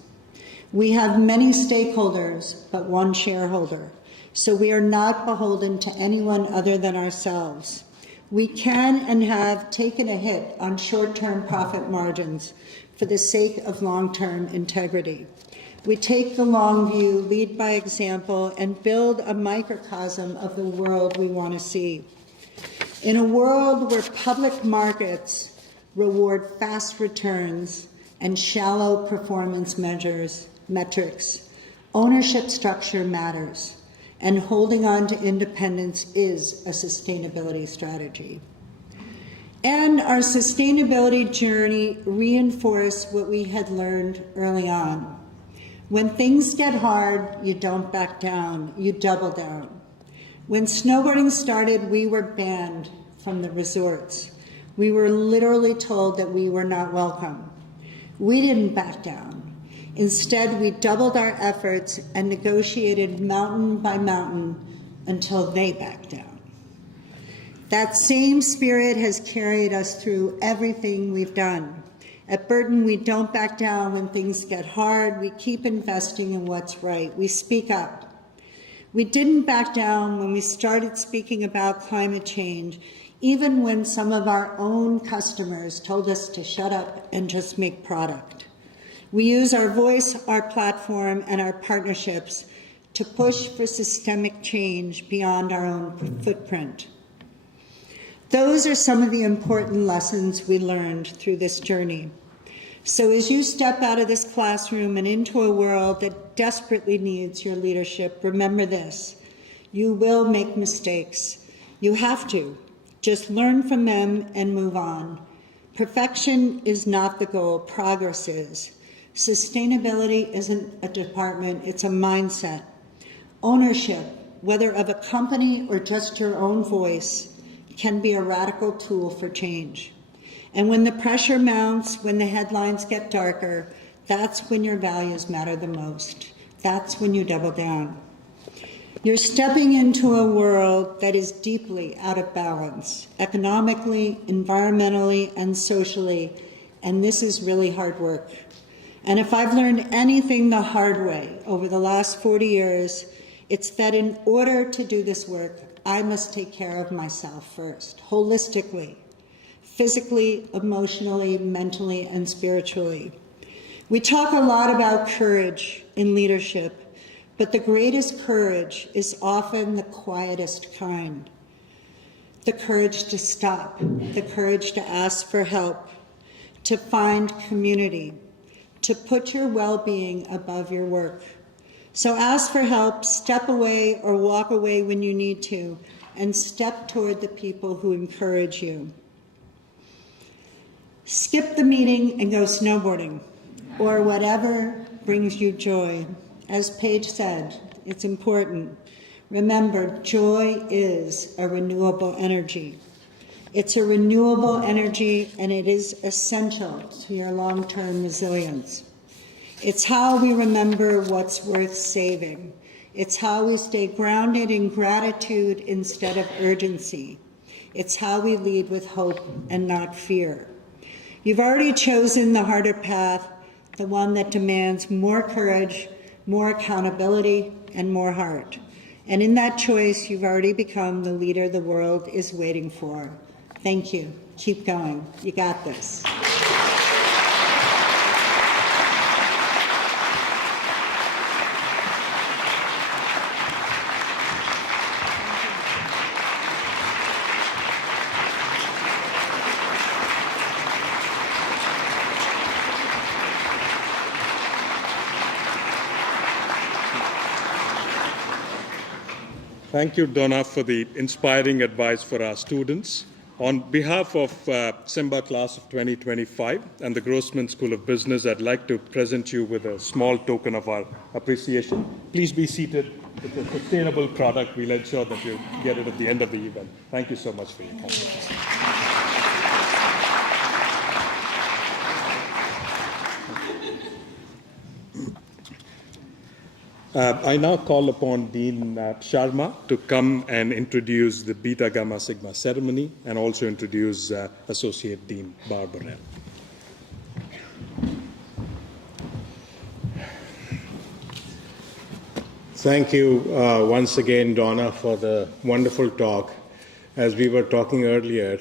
We have many stakeholders, but one shareholder, so we are not beholden to anyone other than ourselves. We can and have taken a hit on short-term profit margins for the sake of long-term integrity. We take the long view, lead by example, and build a microcosm of the world we want to see. In a world where public markets reward fast returns and shallow performance metrics, ownership structure matters, and holding on to independence is a sustainability strategy. And our sustainability journey reinforced what we had learned early on. When things get hard, you don't back down, you double down. When snowboarding started, we were banned from the resorts. We were literally told that we were not welcome. We didn't back down. Instead, we doubled our efforts and negotiated mountain by mountain until they backed down. That same spirit has carried us through everything we've done. At Burton, we don't back down when things get hard. We keep investing in what's right. We speak up. We didn't back down when we started speaking about climate change, even when some of our own customers told us to shut up and just make product. We use our voice, our platform, and our partnerships to push for systemic change beyond our own footprint. Those are some of the important lessons we learned through this journey. So as you step out of this classroom and into a world that desperately needs your leadership, remember this: you will make mistakes. You have to. Just learn from them and move on. Perfection is not the goal, progress is. Sustainability isn't a department, it's a mindset. Ownership, whether of a company or just your own voice, can be a radical tool for change. And when the pressure mounts, when the headlines get darker, that's when your values matter the most. That's when you double down. You're stepping into a world that is deeply out of balance, economically, environmentally, and socially, and this is really hard work. And if I've learned anything the hard way over the last 40 years, it's that in order to do this work, I must take care of myself first, holistically, physically, emotionally, mentally, and spiritually. We talk a lot about courage in leadership, but the greatest courage is often the quietest kind. The courage to stop, the courage to ask for help, to find community, to put your well-being above your work. So ask for help, step away or walk away when you need to, and step toward the people who encourage you. Skip the meeting and go snowboarding, or whatever brings you joy. As Paige said, it's important. Remember, joy is a renewable energy. It's a renewable energy, and it is essential to your long-term resilience. It's how we remember what's worth saving. It's how we stay grounded in gratitude instead of urgency. It's how we lead with hope and not fear. You've already chosen the harder path, the one that demands more courage, more accountability, and more heart. And in that choice, you've already become the leader the world is waiting for. Thank you. Keep going. You got this. Thank you, Donna, for the inspiring advice for our students. On behalf of SI-MBA class of 2025 and the Grossman School of Business, I'd like to present you with a small token of our appreciation. Please be seated. It's a sustainable product. We'll ensure that you get it at the end of the event. Thank you so much for your time. I now call upon Dean Sharma to come and introduce the Beta Gamma Sigma ceremony and also introduce Associate Dean Barbara. Thank you once again, Donna, for the wonderful talk. As we were talking earlier,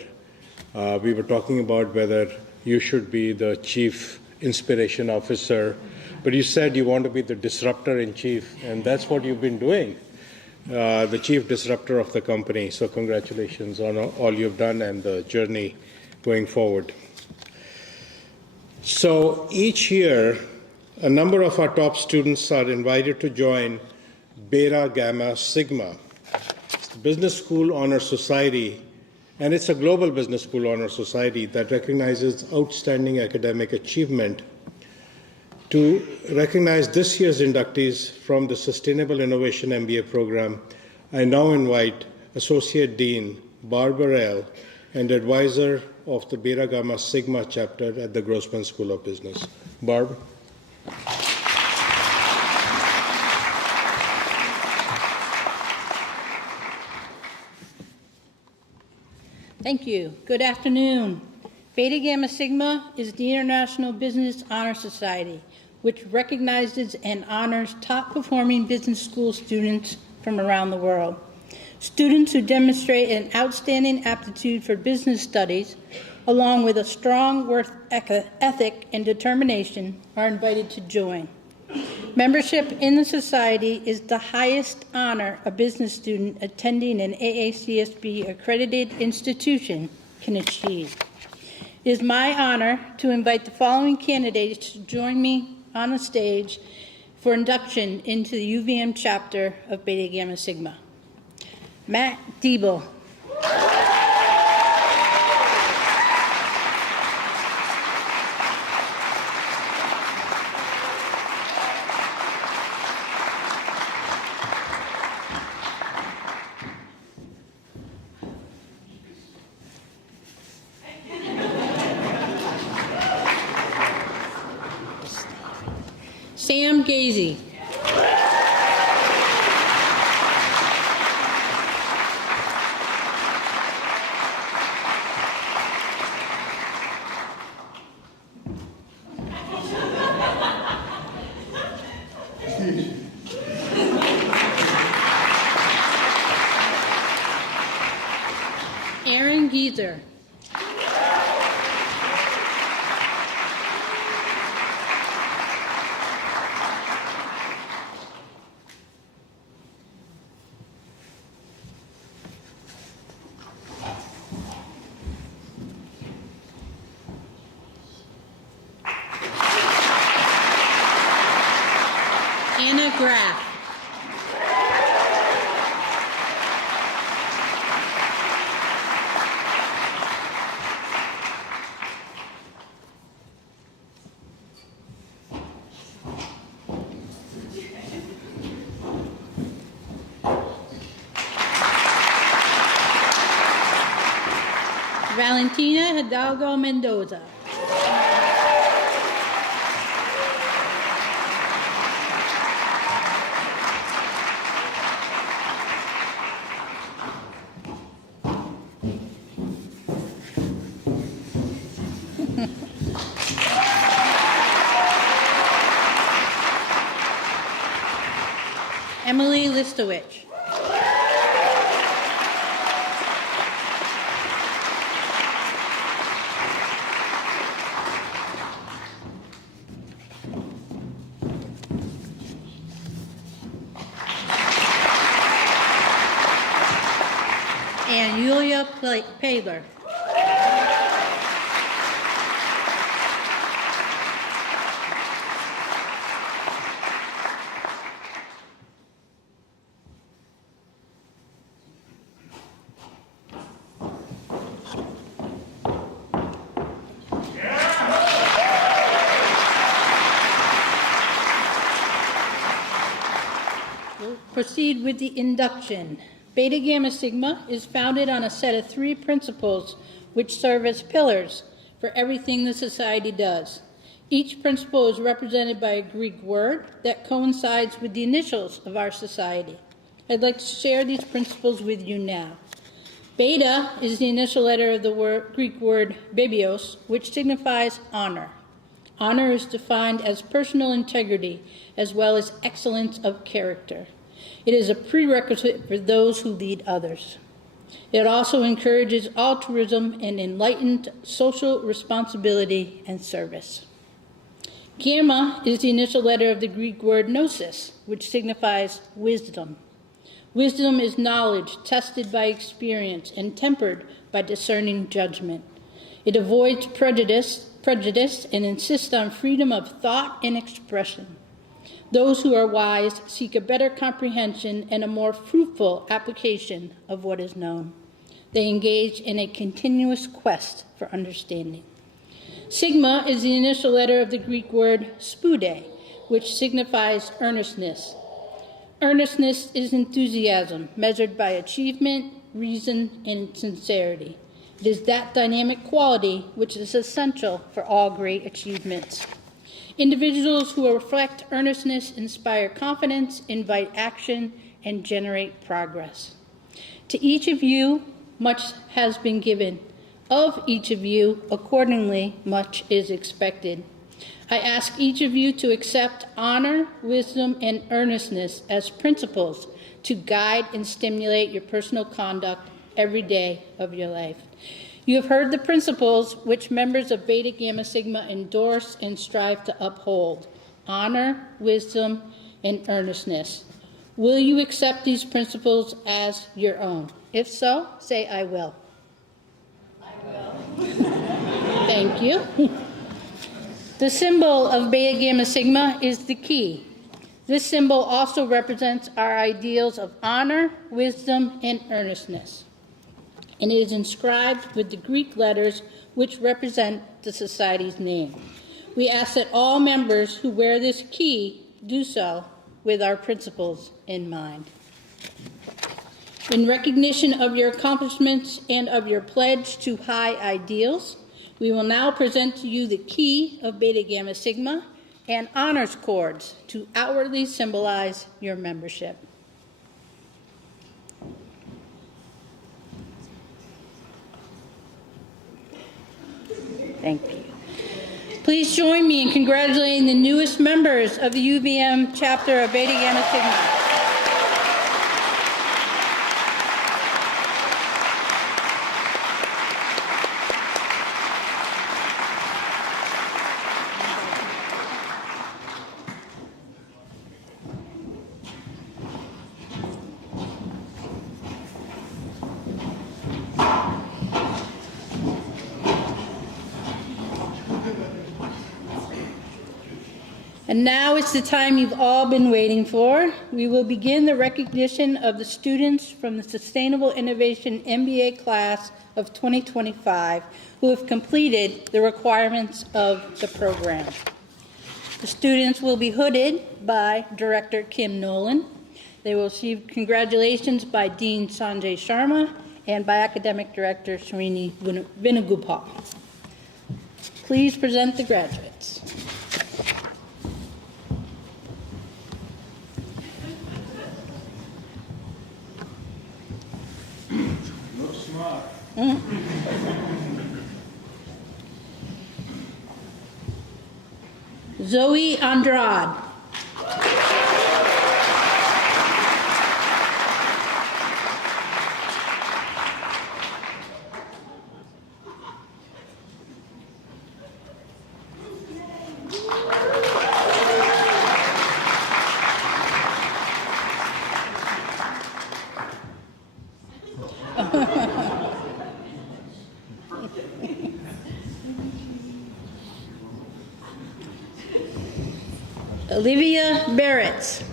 we were talking about whether you should be the Chief Inspiration Officer, but you said you want to be the disruptor in chief, and that's what you've been doing, the chief disruptor of the company. So congratulations on all you've done and the journey going forward. So each year, a number of our top students are invited to join Beta Gamma Sigma, Business School Honor Society, and it's a global business school honor society that recognizes outstanding academic achievement. To recognize this year's inductees from the Sustainable Innovation MBA program, I now invite Associate Dean Barbara L. and advisor of the Beta Gamma Sigma chapter at the Grossman School of Business. Barb. Thank you. Good afternoon. Beta Gamma Sigma is the International Business Honor Society, which recognizes and honors top-performing business school students from around the world. Students who demonstrate an outstanding aptitude for business studies, along with a strong work ethic and determination, are invited to join. Membership in the society is the highest honor a business student attending an AACSB accredited institution can achieve. It is my honor to invite the following candidates to join me on the stage for induction into the UVM chapter of Beta Gamma Sigma. Matt Diebel. Sam Gazy. Aaron Geezer. Anna Graff. Valentina Hidalgo Mendoza. Emily Listowich. And Yulia Paler. proceed with the induction. Beta Gamma Sigma is founded on a set of 3 principles which serve as pillars for everything the society does. Each principle is represented by a Greek word that coincides with the initials of our society. I'd like to share these principles with you now. Beta is the initial letter of the Greek word babios, which signifies honor. Honor is defined as personal integrity as well as excellence of character. It is a prerequisite for those who lead others. It also encourages altruism and enlightened social responsibility and service. Gamma is the initial letter of the Greek word gnosis, which signifies wisdom. Wisdom is knowledge tested by experience and tempered by discerning judgment. It avoids prejudice and insists on freedom of thought and expression. Those who are wise seek a better comprehension and a more fruitful application of what is known. They engage in a continuous quest for understanding. Sigma is the initial letter of the Greek word spude, which signifies earnestness. Earnestness is enthusiasm measured by achievement, reason, and sincerity. It is that dynamic quality which is essential for all great achievements. Individuals who reflect earnestness inspire confidence, invite action, and generate progress. To each of you, much has been given. Of each of you, accordingly, much is expected. I ask each of you to accept honor, wisdom, and earnestness as principles to guide and stimulate your personal conduct every day of your life. You have heard the principles which members of Beta Gamma Sigma endorse and strive to uphold: honor, wisdom, and earnestness. Will you accept these principles as your own? If so, say, I will. I will. Thank you. The symbol of Beta Gamma Sigma is the key. This symbol also represents our ideals of honor, wisdom, and earnestness. And it is inscribed with the Greek letters which represent the society's name. We ask that all members who wear this key do so with our principles in mind. In recognition of your accomplishments and of your pledge to high ideals, we will now present to you the key of Beta Gamma Sigma and honors cords to outwardly symbolize your membership. Thank you. Please join me in congratulating the newest members of the UVM chapter of Beta Gamma Sigma. And now it's the time you've all been waiting for. We will begin the recognition of the students from the Sustainable Innovation MBA class of 2025 who have completed the requirements of the program. The students will be hooded by Director Kim Nolan. They will receive congratulations by Dean Sanjay Sharma and by Academic Director Srini Venugopal. Please present the graduates. Zoe Andrade. Olivia Barrett.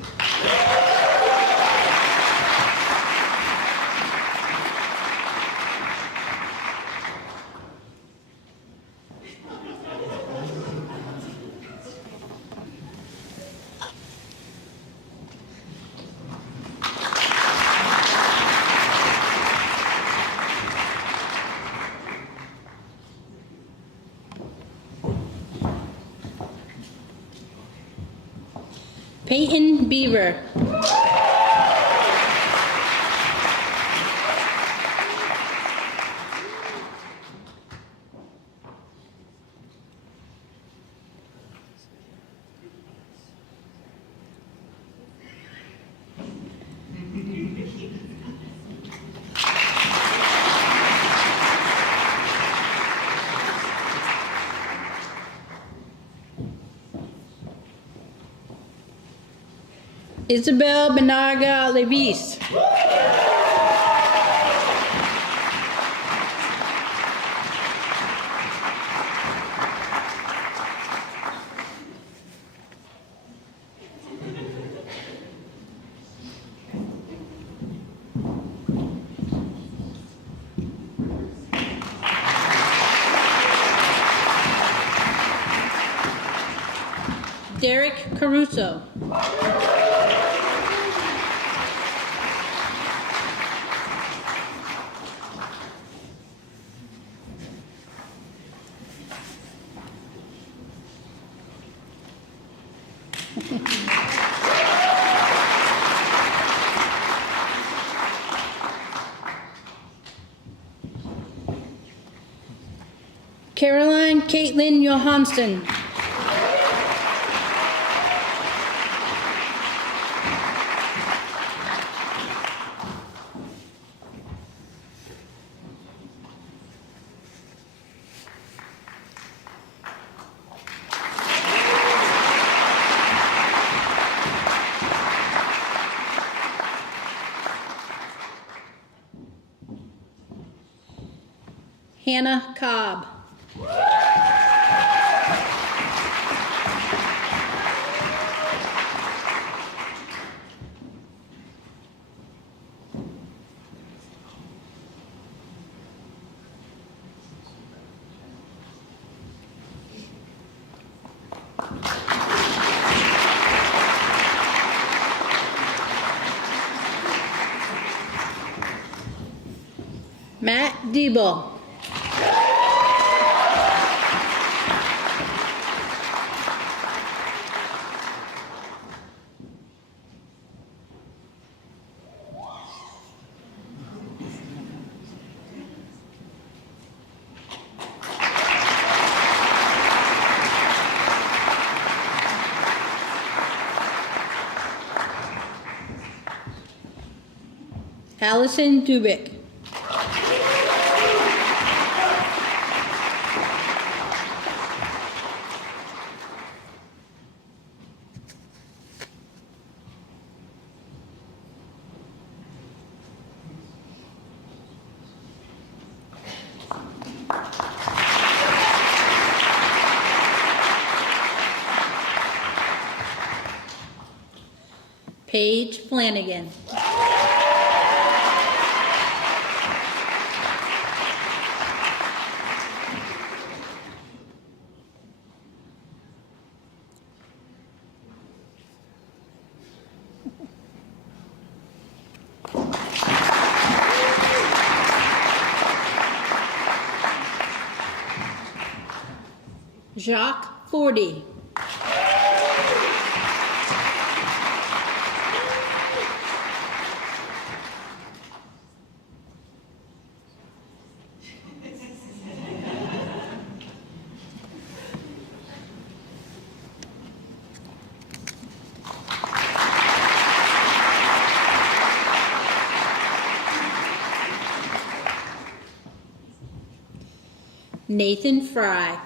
Peyton Beaver. Isabel Benaga Levis. Derek Caruso. Caroline Caitlin Johansson. Hannah Cobb. Matt Diebel. Allison Dubik. Paige Flanagan. Jacques Forty. Nathan Fry.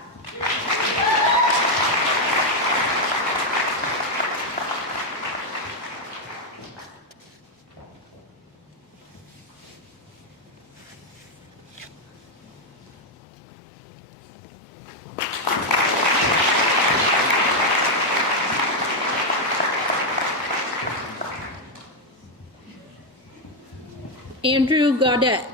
Andrew Gaudette.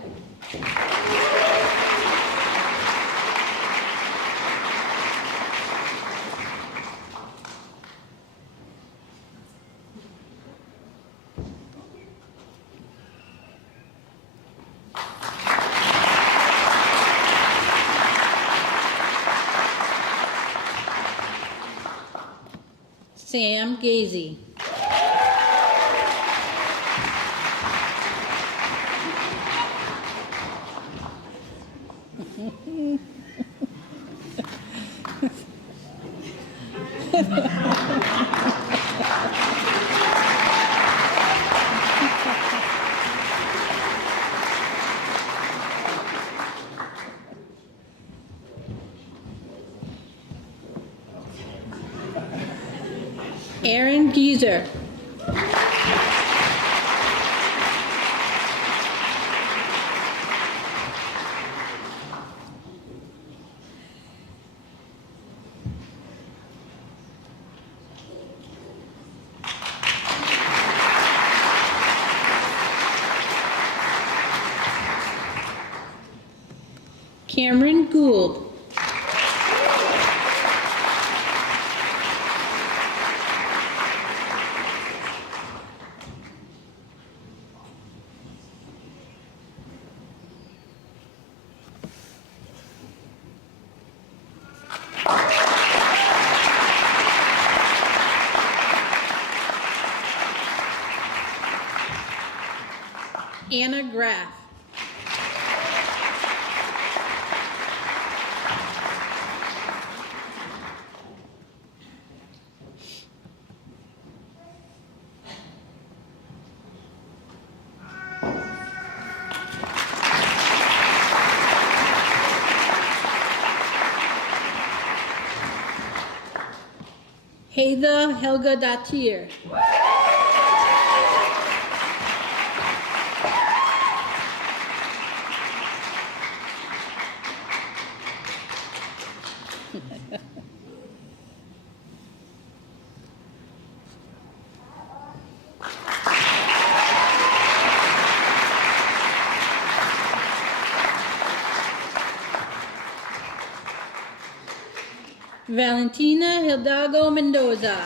Sam Gazy. Aaron Geezer. Cameron Gould. Anna Graff. Heather Helga Datir. Valentina Hidalgo Mendoza.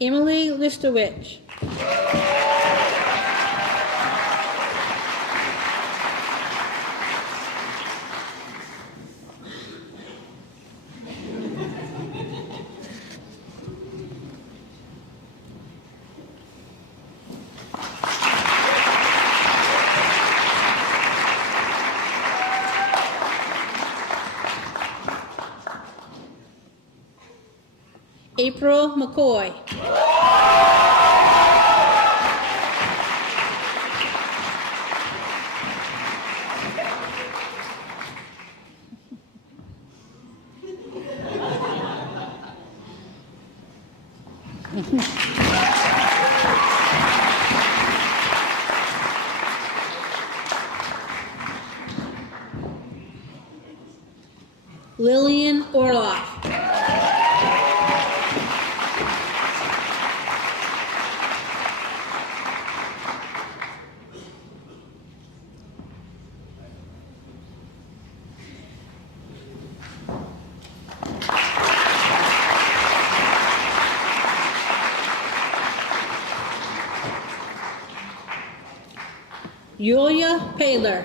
Emily Listowich. April McCoy. Lillian Orloff. Yulia Paler.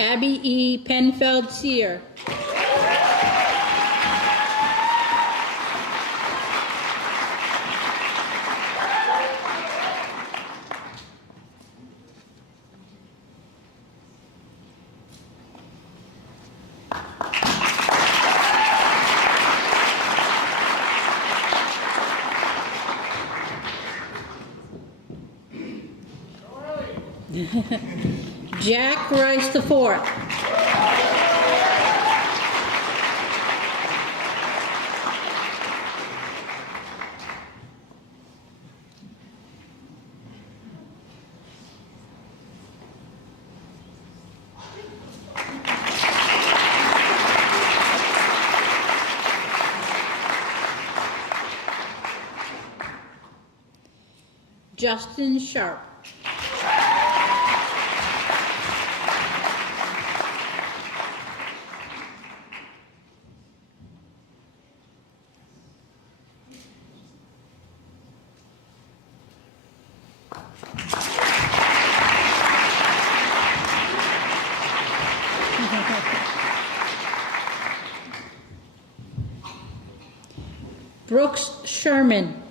Abby E. Penfeld Sear. Jack Rice IV. Justin Sharp. Brooks Sherman.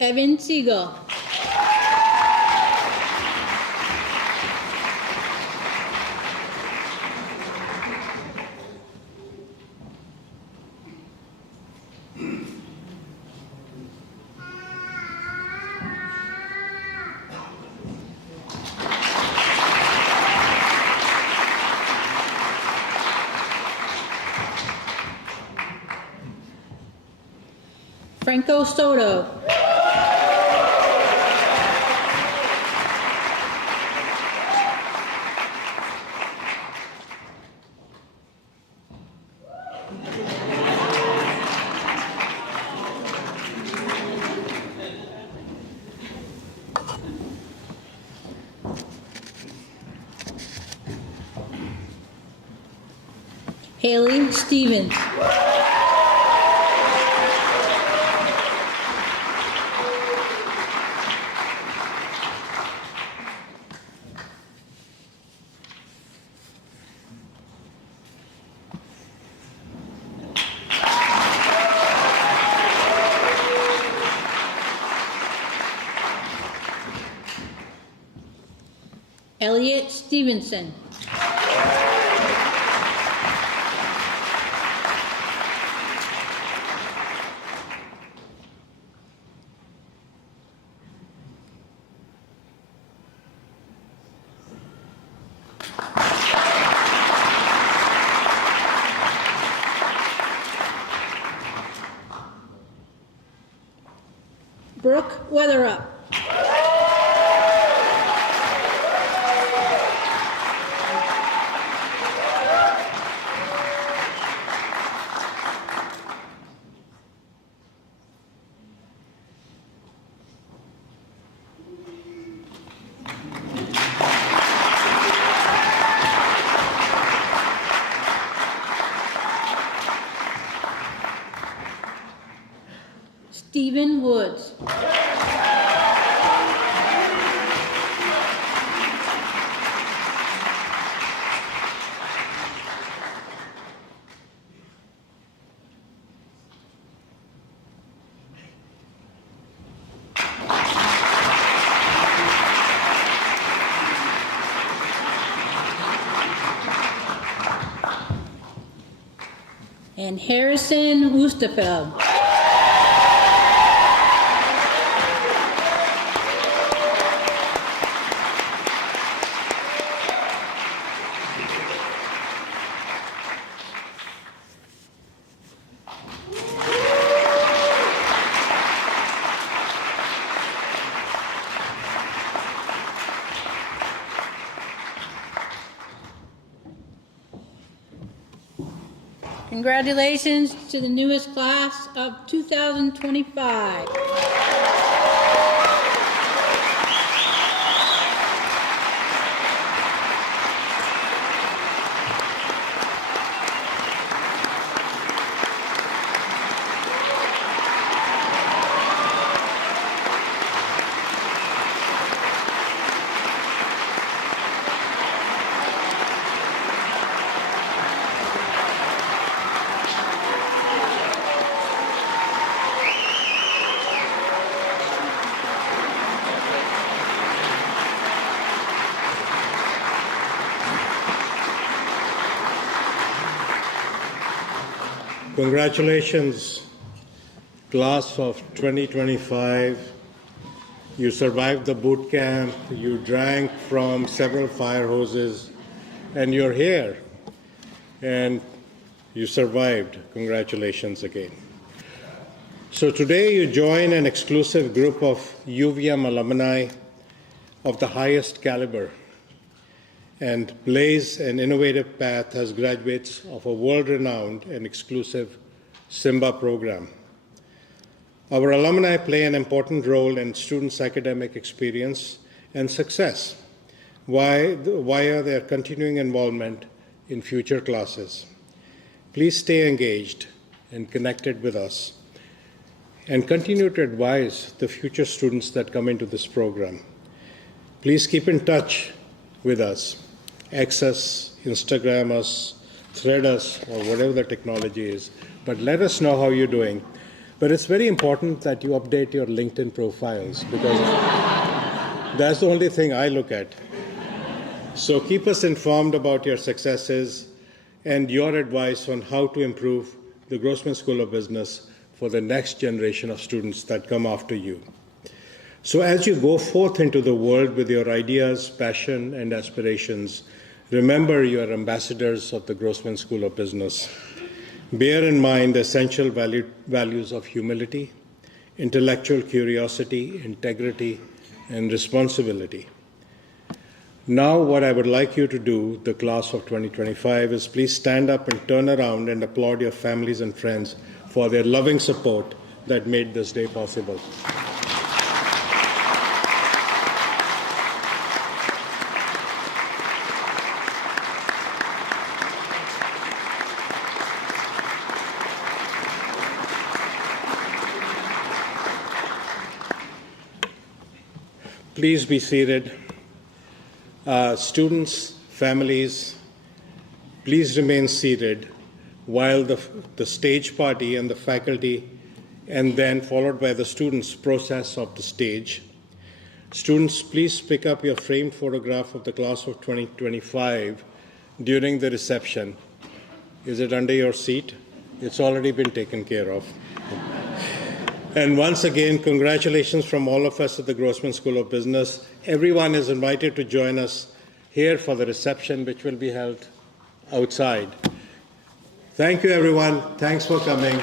Evan Siegel. Franco Soto. Haley Stevens. Elliot Stevenson. Brooke Weatherup. Stephen Woods. And Harrison Wustefeld. Congratulations to the newest class of 2025. Congratulations, class of 2025. You survived the boot camp, you drank from several fire hoses, and you're here. And you survived. Congratulations again. So today you join an exclusive group of UVM alumni of the highest caliber and blaze an innovative path as graduates of a world-renowned and exclusive SI-MBA program. Our alumni play an important role in students' academic experience and success via their continuing involvement in future classes. Please stay engaged and connected with us and continue to advise the future students that come into this program. Please keep in touch with us. X us, Instagram us, thread us, or whatever the technology is. But let us know how you're doing. But it's very important that you update your LinkedIn profiles because that's the only thing I look at. So keep us informed about your successes and your advice on how to improve the Grossman School of Business for the next generation of students that come after you. So as you go forth into the world with your ideas, passion, and aspirations, remember you are ambassadors of the Grossman School of Business. Bear in mind the essential values of humility, intellectual curiosity, integrity, and responsibility. Now what I would like you to do, the class of 2025, is please stand up and turn around and applaud your families and friends for their loving support that made this day possible. Please be seated. Students, families, please remain seated while the stage party and the faculty, and then followed by the students, process of the stage. Students, please pick up your framed photograph of the class of 2025 during the reception. Is it under your seat? It's already been taken care of. And once again, congratulations from all of us at the Grossman School of Business. Everyone is invited to join us here for the reception, which will be held outside. Thank you, everyone. Thanks for coming.